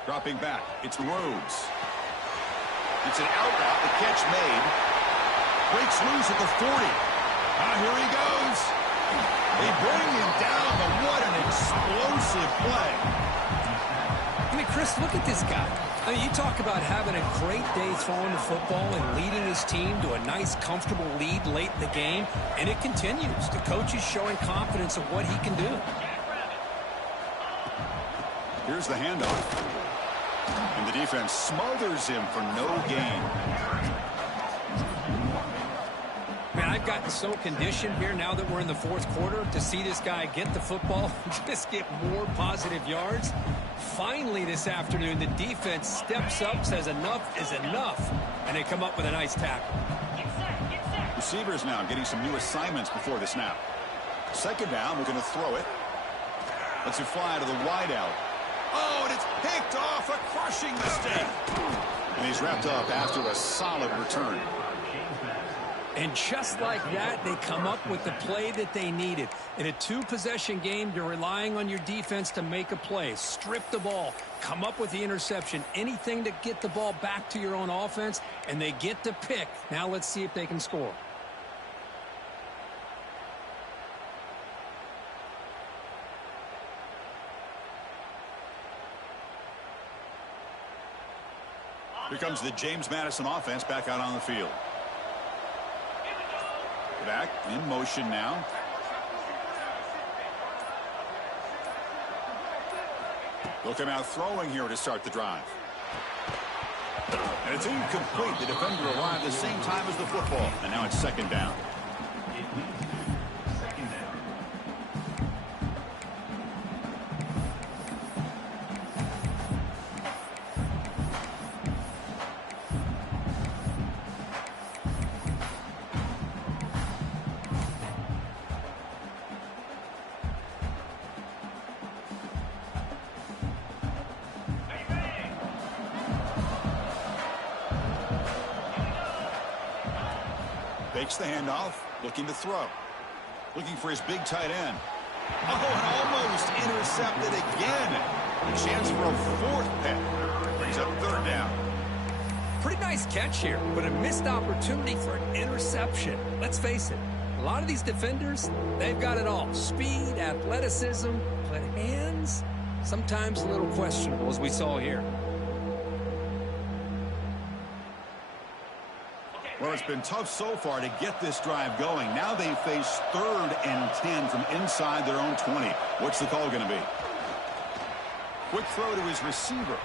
Dropping back. It's Rhodes. It's an out route. The catch made. Breaks loose at the 40. Here he goes. They bring him down, but what an explosive play. I mean, Chris, look at this guy. I mean, you talk about having a great day throwing the football and leading his team to a nice, comfortable lead late in the game, and it continues. The coach is showing confidence of what he can do. Here's the handoff. And the defense smothers him for no gain. Man, I've gotten so conditioned here now that we're in the 4th quarter to see this guy get the football and just get more positive yards. Finally this afternoon, the defense steps up, says enough is enough, and they come up with a nice tackle. Receivers now getting some new assignments before the snap. 2nd down, we're going to throw it. Lets it fly to the wideout. Oh, and it's picked off, a crushing mistake. And he's wrapped up after a solid return. And just like that, they come up with the play that they needed. In a 2-possession game, you're relying on your defense to make a play. Strip the ball. Come up with the interception. Anything to get the ball back to your own offense, and they get the pick. Now let's see if they can score. Here comes the James Madison offense back out on the field. Back in motion now. They'll come out throwing here to start the drive. And it's incomplete. The defender arrived the same time as the football. And now it's 2nd down. Takes the handoff, looking to throw. Looking for his big tight end. Oh, and almost intercepted again. A chance for a fourth pick. Brings up third down. Pretty nice catch here, but a missed opportunity for an interception. Let's face it, a lot of these defenders, they've got it all. Speed, athleticism, but hands, sometimes a little questionable, as we saw here. Well, it's been tough so far to get this drive going. Now they face 3rd and 10 from inside their own 20. What's the call going to be? Quick throw to his receiver.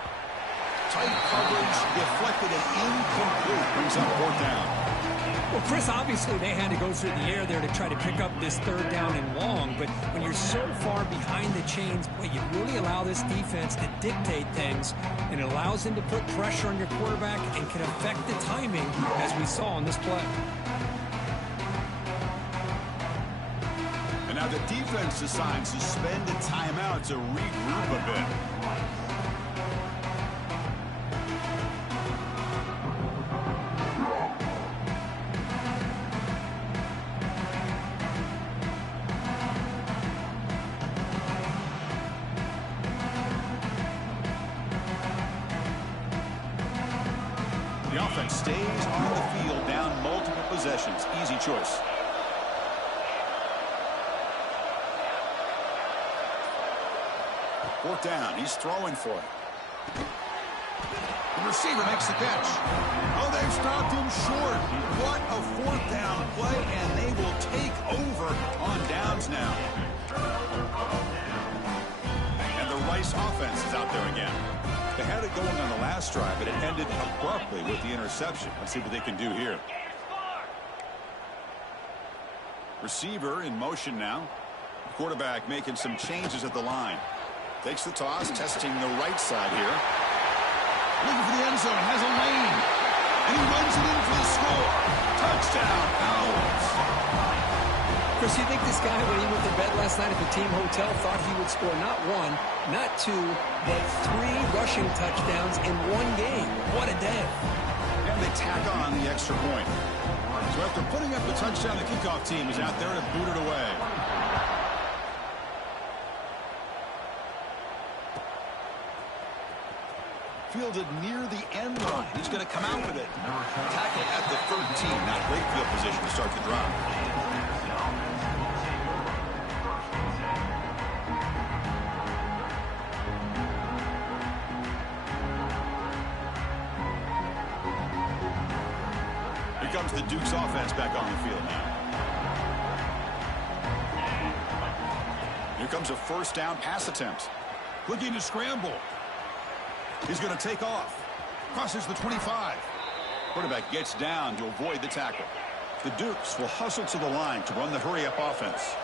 Tight coverage, deflected and incomplete. Brings up 4th down. Well, Chris, obviously they had to go through the air there to try to pick up this 3rd down and long, but when you're so far behind the chains, boy, you really allow this defense to dictate things, and it allows them to put pressure on your quarterback and can affect the timing, as we saw on this play. And now the defense decides to spend a timeout to regroup a bit. The offense stays on the field, down multiple possessions. Easy choice. Fourth down. He's throwing for it. The receiver makes the catch. Oh, they've stopped him short. What a 4th down play, and they will take over on downs now. And the Rice offense is out there again. They had it going on the last drive, but it ended abruptly with the interception. Let's see what they can do here. Receiver in motion now. Quarterback making some changes at the line. Takes the toss, testing the right side here. Looking for the end zone, has a lane. And he runs it in for the score. Touchdown, Owls. Chris, you think this guy, when he went to bed last night at the team hotel, thought he would score not 1, not 2, but 3 rushing touchdowns in 1 game? What a day. And they tack on the extra point. So after putting up the touchdown, the kickoff team is out there to boot it away. Fielded near the end line. He's going to come out with it. Tackle at the 13. Not great field position to start the drive. Here comes the Duke's offense back on the field now. Here comes a 1st down pass attempt. Looking to scramble. He's going to take off. Crosses the 25. Quarterback gets down to avoid the tackle. The Dukes will hustle to the line to run the hurry-up offense.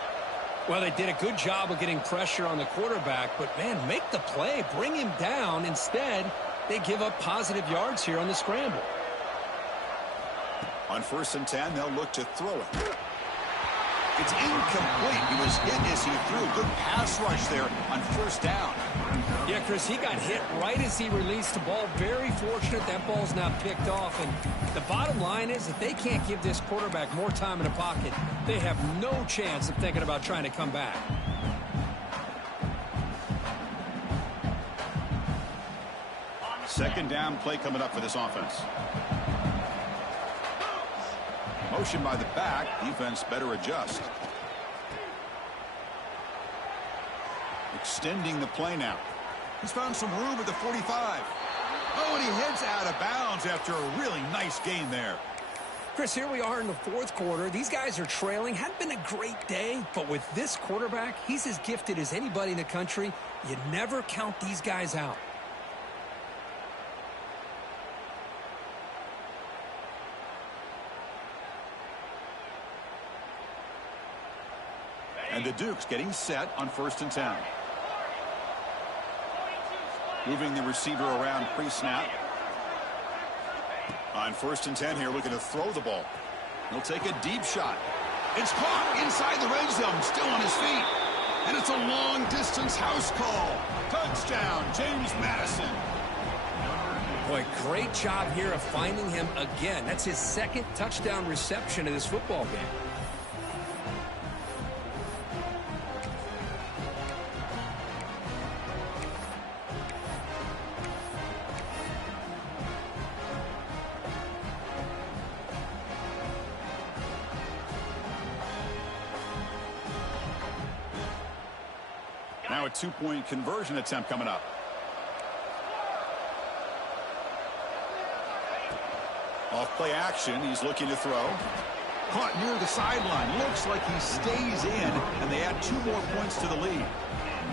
Well, they did a good job of getting pressure on the quarterback, but, man, make the play. Bring him down. Instead, they give up positive yards here on the scramble. On 1st and 10, they'll look to throw it. It's incomplete. He was hit as he threw. Good pass rush there on 1st down. Yeah, Chris, he got hit right as he released the ball. Very fortunate that ball's not picked off. And the bottom line is that they can't give this quarterback more time in the pocket. They have no chance of thinking about trying to come back. Second down play coming up for this offense. Motion by the back. Defense better adjust. Extending the play now. He's found some room at the 45. Oh, and he heads out of bounds after a really nice gain there. Chris, here we are in the 4th quarter. These guys are trailing. Hadn't been a great day, but with this quarterback, he's as gifted as anybody in the country. You never count these guys out. And the Dukes getting set on 1st and 10. Moving the receiver around pre-snap. On 1st and 10 here, looking to throw the ball. He'll take a deep shot. It's caught inside the red zone, still on his feet. And it's a long-distance house call. Touchdown, James Madison. Boy, great job here of finding him again. That's his 2nd touchdown reception in this football game. Now a two-point conversion attempt coming up. Off play action. He's looking to throw. Caught near the sideline. Looks like he stays in, and they add 2 more points to the lead.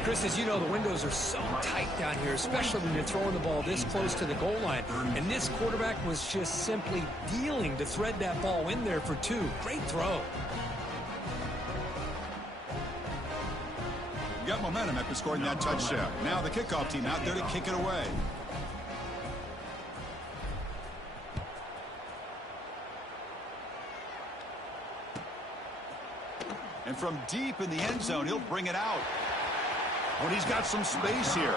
Chris, as you know, the windows are so tight down here, especially when you're throwing the ball this close to the goal line. And this quarterback was just simply dealing to thread that ball in there for 2. Great throw. Got momentum after scoring that touchdown. Now the kickoff team out there to kick it away. And from deep in the end zone, he'll bring it out. When he's got some space here.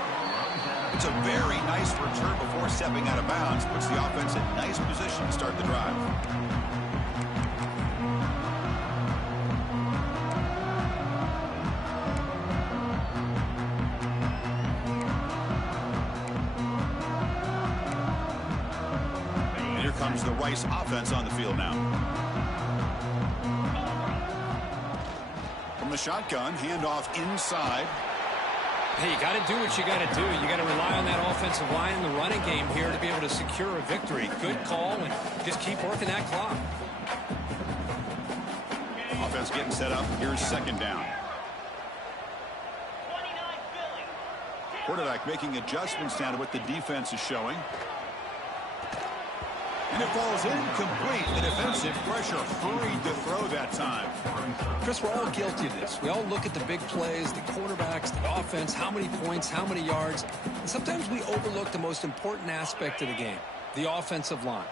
It's a very nice return before stepping out of bounds. Puts the offense in nice position to start the drive. And here comes the Rice offense on the field now. From the shotgun, handoff inside. Hey, you got to do what you got to do. You got to rely on that offensive line in the running game here to be able to secure a victory. Good call, and just keep working that clock. Offense getting set up. Here's second down. Quarterback making adjustments down to what the defense is showing. And it falls incomplete. The defensive pressure hurried to throw that time. Chris, we're all guilty of this. We all look at the big plays, the quarterbacks, the offense, how many points, how many yards. And sometimes we overlook the most important aspect of the game, the offensive line.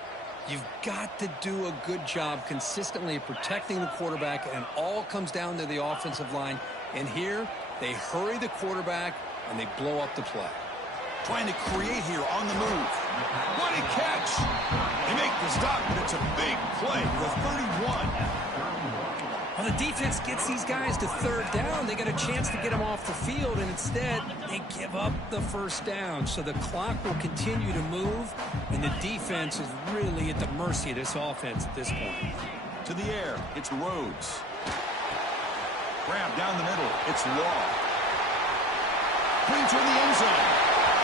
You've got to do a good job consistently protecting the quarterback, and it all comes down to the offensive line. And here, they hurry the quarterback, and they blow up the play. Trying to create here on the move. What a catch! They make the stop, but it's a big play for 31. Well, the defense gets these guys to third down. They got a chance to get them off the field, and instead, they give up the first down. So the clock will continue to move, and the defense is really at the mercy of this offense at this point. To the air, it's Rhodes. Grab down the middle, it's Law. Brings her in the end zone.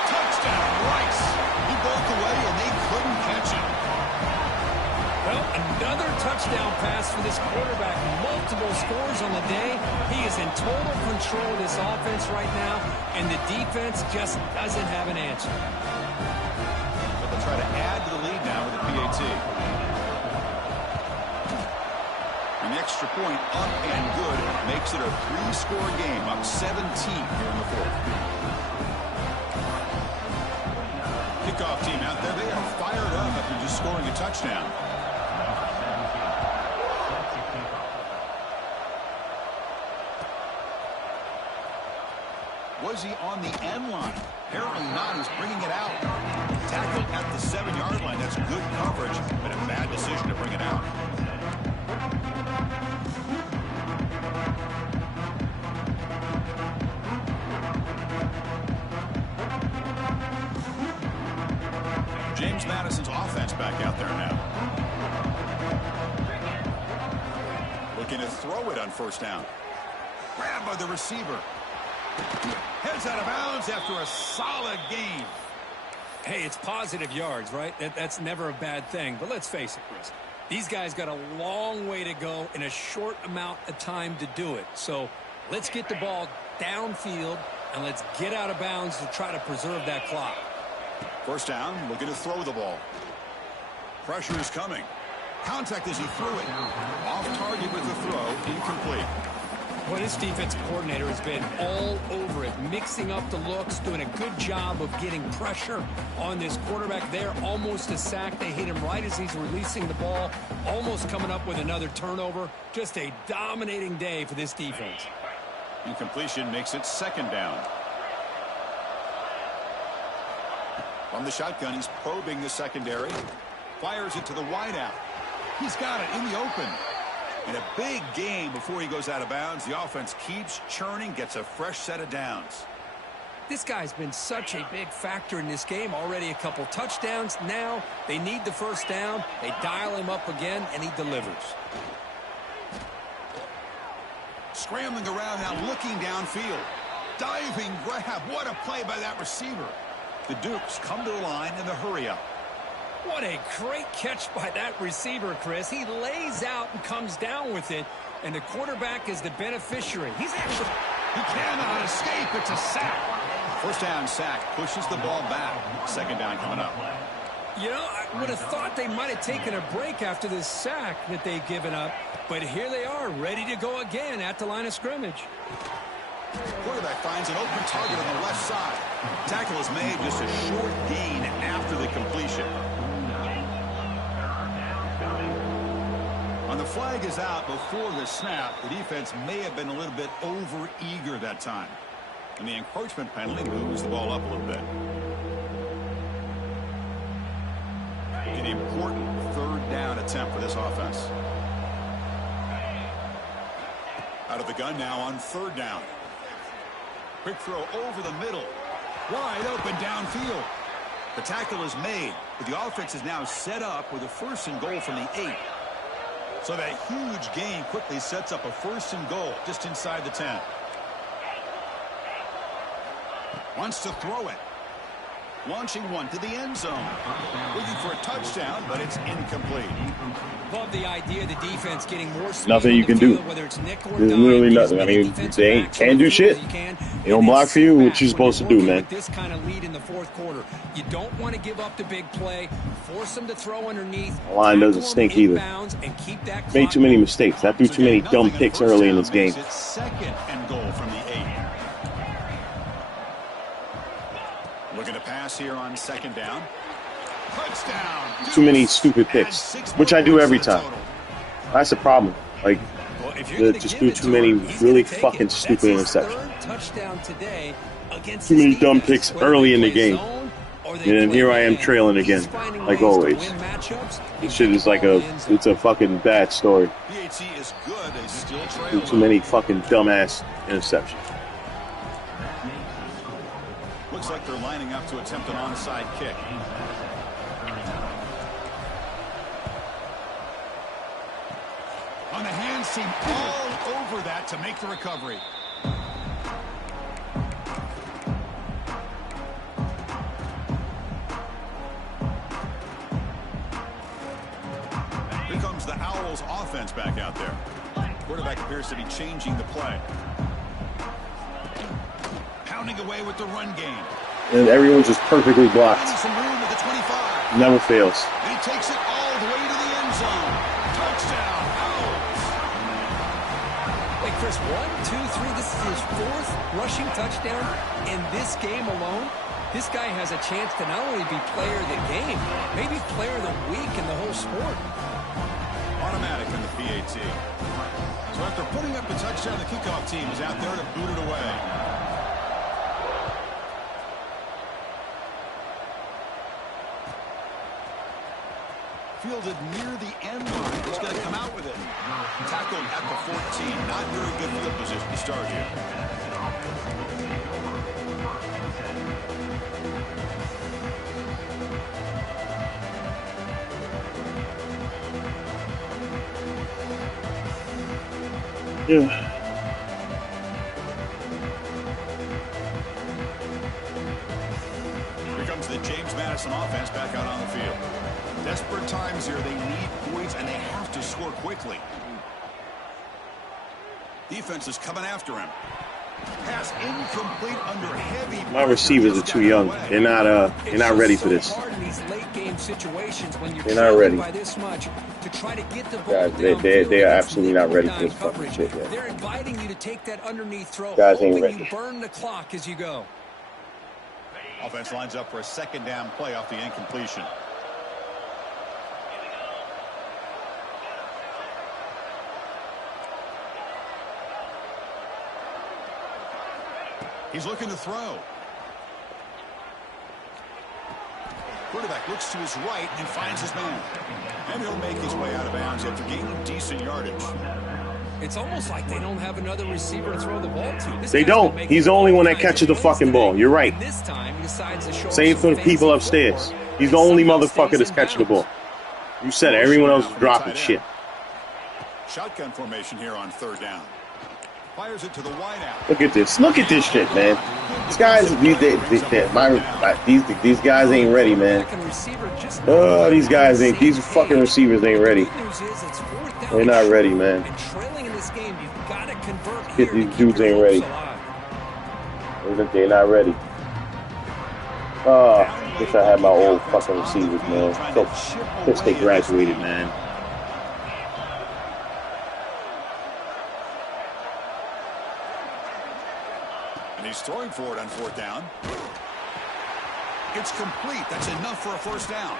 Touchdown, Rice. He broke away, and they couldn't catch him. Well, another touchdown pass for this quarterback. Multiple scores on the day. He is in total control of this offense right now, and the defense just doesn't have an answer. But they'll try to add to the lead now with a PAT. An extra point up and good makes it a 3-score game, up 17 here in the fourth. Kickoff team out there, they are fired up after just scoring a touchdown. Was he on the end line? Apparently not. He's bringing it out. Tackled at the 7-yard line. That's good coverage, but a bad decision to bring it out. James Madison's offense back out there now. Looking to throw it on first down. Grabbed by the receiver. Heads out of bounds after a solid game. Hey, it's positive yards, right? That's never a bad thing. But let's face it, Chris. These guys got a long way to go in a short amount of time to do it. So let's get the ball downfield, and let's get out of bounds to try to preserve that clock. First down, looking to throw the ball. Pressure is coming. Contact as he threw it. Off target with the throw, incomplete. Well, this defensive coordinator has been all over it, mixing up the looks, doing a good job of getting pressure on this quarterback there. Almost a sack. They hit him right as he's releasing the ball, almost coming up with another turnover. Just a dominating day for this defense. Incompletion makes it second down. From the shotgun, he's probing the secondary. Fires it to the wideout. He's got it in the open. And a big game before he goes out of bounds. The offense keeps churning, gets a fresh set of downs. This guy's been such a big factor in this game. Already a couple touchdowns. Now they need the first down. They dial him up again, and he delivers. Scrambling around now, looking downfield. Diving grab. What a play by that receiver. The Dukes come to the line in the hurry-up. What a great catch by that receiver, Chris. He lays out and comes down with it, and the quarterback is the beneficiary. He cannot escape. It's a sack. First down sack pushes the ball back. Second down coming up. You know, I would have thought they might have taken a break after this sack that they've given up, but here they are, ready to go again at the line of scrimmage. Quarterback finds an open target on the left side. Tackle is made, just a short gain after the completion. And the flag is out before the snap. The defense may have been a little bit over-eager that time. And the encroachment penalty moves the ball up a little bit. An important third down attempt for this offense. Out of the gun now on third down. Quick throw over the middle. Wide open downfield. The tackle is made, but the offense is now set up with a 1st and goal from the 8. So that huge gain quickly sets up a 1st and goal just inside the 10. Wants to throw it. Launching one to the end zone. Looking for a touchdown, but it's incomplete. Love the idea of the defense getting more speed. Nothing you can do. Whether it's nickel or There's dime, literally nothing. I mean, they can't do shit. They don't block for you. What you supposed to do, man? This kind of lead in the 4th quarter. You don't want to give up the big play. Force them to throw underneath. The line doesn't stink either. Made too many mistakes. I threw too many dumb picks early in this game. It's 2nd and goal from the 8. Looking to pass here on 2nd down. Touchdown. Too many stupid picks, which I do every time. That's the problem. Like, just do too many really fucking stupid interceptions. Too many dumb picks early in the game. And then here I am trailing again, like always. This shit is like it's a fucking bad story. Too many fucking dumbass interceptions. Looks like they're lining up to attempt an onside kick. On the hands team, all over that to make the recovery. Here comes the Owls offense back out there. Quarterback appears to be changing the play. Pounding away with the run game. And everyone's just perfectly blocked. Some room at the 25. Never fails. And he takes it all the way to the end zone. Touchdown, Owls. Wait, Chris, 1, 2, 3. This is his 4th rushing touchdown in this game alone. This guy has a chance to not only be player of the game, maybe player of the week in the whole sport. Automatic in the PAT. So after putting up the touchdown, the kickoff team is out there to boot it away. Fielded near the end line. He's going to come out with it. Tackled at the 14. Not very good field position to start here. Yeah. Here comes the James Madison offense back out on the field. Desperate times here. They need points, and they have to score quickly. Defense is coming after him. Pass incomplete under heavy. My receivers are too young. They're not ready for this. They're not ready. Guys, they are absolutely not ready for this fucking shit yet. They're inviting you to take that underneath throw. Guys ain't ready. You burn the clock as you go. Offense lines up for a 2nd down play off the incompletion. He's looking to throw. Quarterback looks to his right and finds his man. And he'll make his way out of bounds after gaining decent yardage. It's almost like they don't have another receiver to throw the ball to. They don't. He's the only one that catches the fucking ball. You're right. This time he decides to show Same for the people upstairs. He's the only motherfucker that's catching the ball. You said it. Everyone else is dropping shit. Shotgun formation here on 3rd down. Fires it to the wideout. Look at this. Look at this shit, man. These guys, these guys ain't ready, man. Oh, these guys ain't. These fucking receivers ain't ready. They're not ready, man. These dudes ain't ready. They're not ready. Oh, wish I had my old fucking receivers, man. So pissed they graduated, man. And he's throwing for it on 4th down. It's complete. That's enough for a 1st down.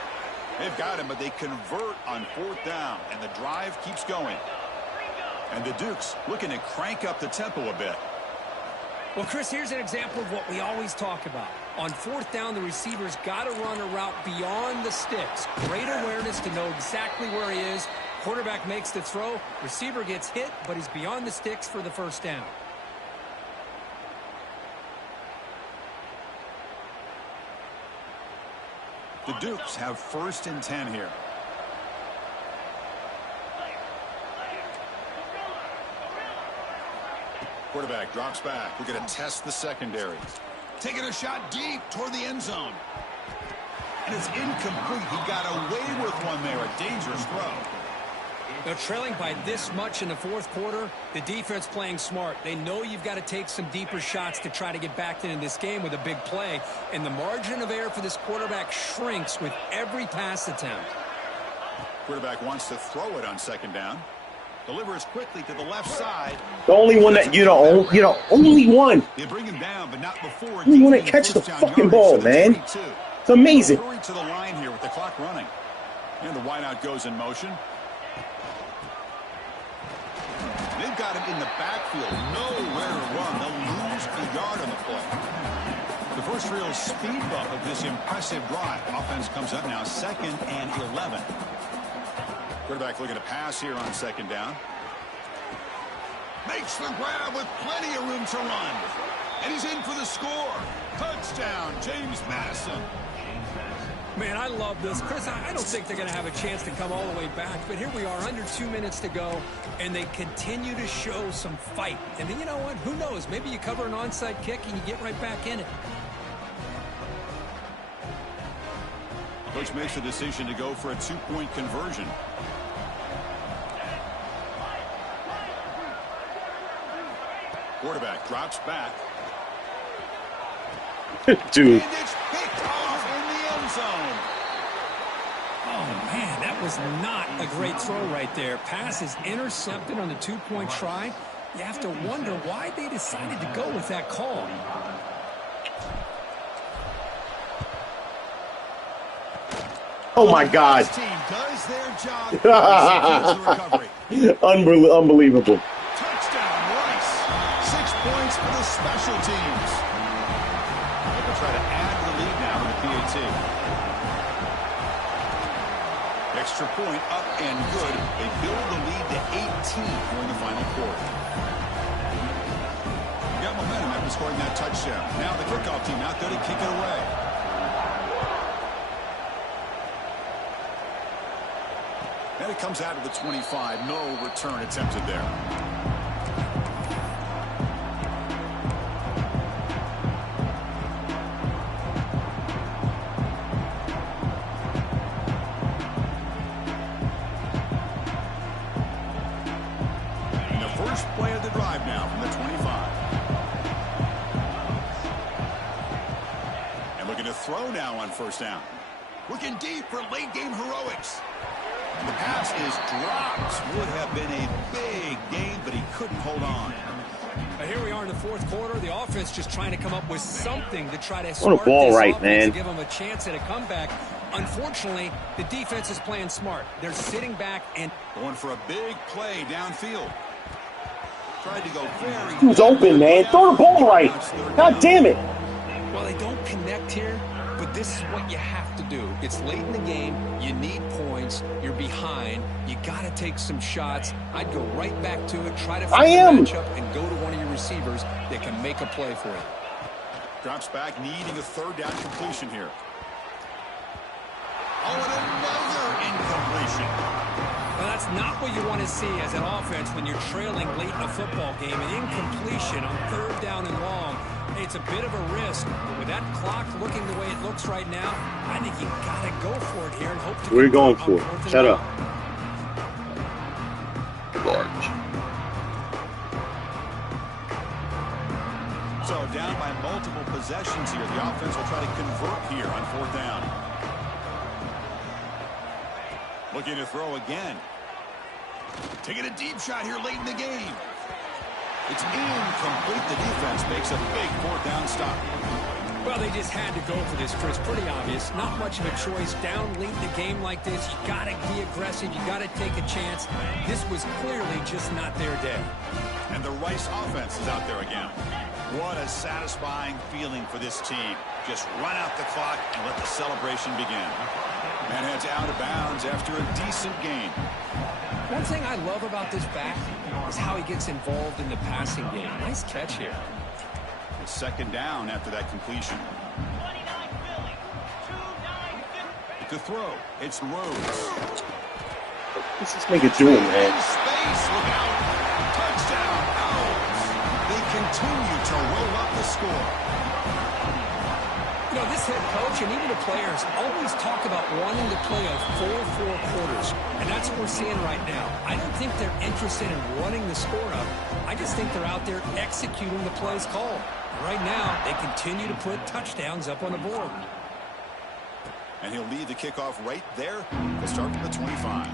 They've got him, but they convert on 4th down, and the drive keeps going. And the Dukes looking to crank up the tempo a bit. Well, Chris, here's an example of what we always talk about. On 4th down, the receiver's got to run a route beyond the sticks. Great awareness to know exactly where he is. Quarterback makes the throw. Receiver gets hit, but he's beyond the sticks for the 1st down. The Dukes have 1st and 10 here. Quarterback drops back. We're going to test the secondary. Taking a shot deep toward the end zone. And it's incomplete. He got away with one there. A dangerous throw. They're trailing by this much in the 4th quarter. The defense playing smart. They know you've got to take some deeper shots to try to get back into this game with a big play. And the margin of error for this quarterback shrinks with every pass attempt. Quarterback wants to throw it on 2nd down. Delivers quickly to the left side. The only one that only one. They bring him down, but not before. You want to catch the fucking ball, man. It's amazing. Hurry to the line here with the clock running. And the wideout goes in motion. They've got him in the backfield. Nowhere to run. They'll lose a yard on the play. The first real speed bump of this impressive drive. Offense comes up now 2nd and 11. Quarterback looking to pass here on 2nd down. Makes the grab with plenty of room to run. And he's in for the score. Touchdown, James Madison. Man, I love this. Chris, I don't think they're going to have a chance to come all the way back. But here we are, under 2 minutes to go, and they continue to show some fight. And then you know what? Who knows? Maybe you cover an onside kick and you get right back in it. Coach makes the decision to go for a 2-point conversion. Quarterback drops back. Dude. And it's picked off in the end zone. Oh, man, that was not a great throw right there. Pass is intercepted on the 2-point try. You have to wonder why they decided to go with that call. Oh, my God. Team does their job. Unbelievable. Touchdown, Rice. 6 points for the special teams. They'll try to add to the lead now with the PAT. Extra point up and good. They build the lead to 18 during the final quarter. Got momentum after scoring that touchdown. Now the kickoff team out there to kick it away. And it comes out of the 25. No return attempted there. And the first play of the drive now from the 25. And looking to throw now on 1st down. Looking deep for late game heroics. The pass is dropped. Would have been a big game, but he couldn't hold on. Now here we are in the 4th quarter. The offense just trying to come up with something to try to What spark a ball this right, offense man. to give them a chance at a comeback. Unfortunately, the defense is playing smart. They're sitting back and going for a big play downfield. Tried to go very. Who's open, man? Throw the ball right. God damn it. well, they don't connect here. But this is what you have to do. It's late in the game. You need points. You're behind. You got to take some shots. I'd go right back to it, try to find a matchup, and go to one of your receivers that can make a play for you. Drops back, needing a 3rd down completion here. Oh, and another incompletion. Well, that's It's not what you want to see as an offense when you're trailing late in a football game. An incompletion on 3rd down and long. It's a bit of a risk, but with that clock looking the way it looks right now, I think you got to go for it here and hope to. What are you going for? Shut up. Large. So down by multiple possessions here. The offense will try to convert here on 4th down. Looking to throw again. Taking a deep shot here late in the game. It's incomplete. The defense makes a big 4th down stop. Well, they just had to go for this, Chris. Pretty obvious. Not much of a choice. Down late in the game like this, you got to be aggressive. You got to take a chance. This was clearly just not their day. And the Rice offense is out there again. What a satisfying feeling for this team. Just run out the clock and let the celebration begin. And heads out of bounds after a decent gain. One thing I love about this back is how he gets involved in the passing game. Nice catch here. A 2nd down after that completion. To throw, it's Rhodes. What's this nigga doing, man? Space, look out. Touchdown, Owls. They continue to roll up the score. You know, this head coach and even the players always talk about wanting to play a full 4 quarters, and that's what we're seeing right now. I don't think they're interested in running the score up. I just think they're out there executing the plays called. Right now, they continue to put touchdowns up on the board. And he'll lead the kickoff right there. We'll start from the 25.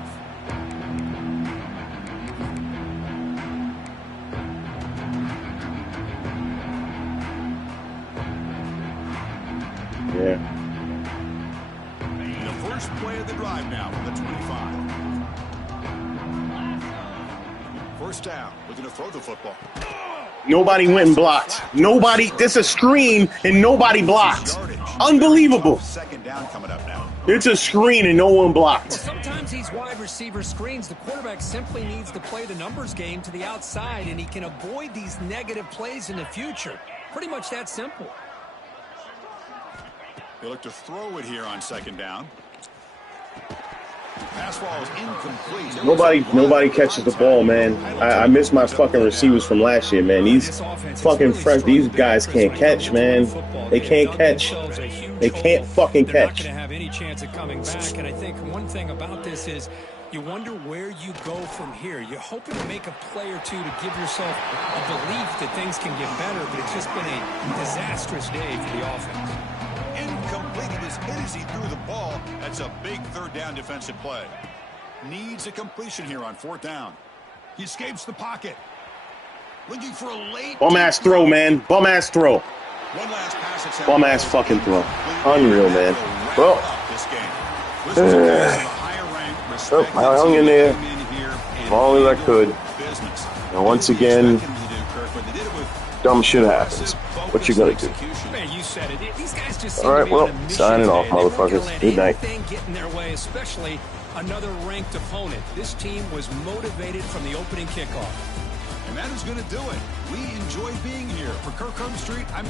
Yeah. The first play of the drive now from the 25. First down. Looking to throw the football. Nobody went and blocked. Nobody. This is a screen and nobody blocked. Unbelievable. 2nd down coming up now. It's a screen and no one blocked. Well, sometimes these wide receiver screens, the quarterback simply needs to play the numbers game to the outside, and he can avoid these negative plays in the future. Pretty much that simple. They look to throw it here on 2nd down. Pass ball is incomplete. Nobody catches the ball, man. I miss my fucking receivers from last year, man. These fucking fresh, these guys can't catch, man. They can't catch. They can't fucking catch. They're not going to have any chance of coming back, and I think one thing about this is you wonder where you go from here. You're hoping to make a play or two to give yourself a belief that things can get better, but it's just been a disastrous day for the offense. Incomplete. He was hit as he threw the ball. That's a big 3rd down defensive play. Needs a completion here on 4th down. He escapes the pocket. Looking for a late... Bum-ass throw, man. Bum-ass throw. One last pass. Bum-ass fucking throw. Unreal, man. Well, I hung in there as long as I could. And once again, dumb shit happens. What you gonna do? All right, well, signing off, motherfuckers. Good night. Getting their way, especially another ranked opponent. This team was motivated from the opening kickoff. And that is going to do it. We enjoy being here. For Kirk Street, I'm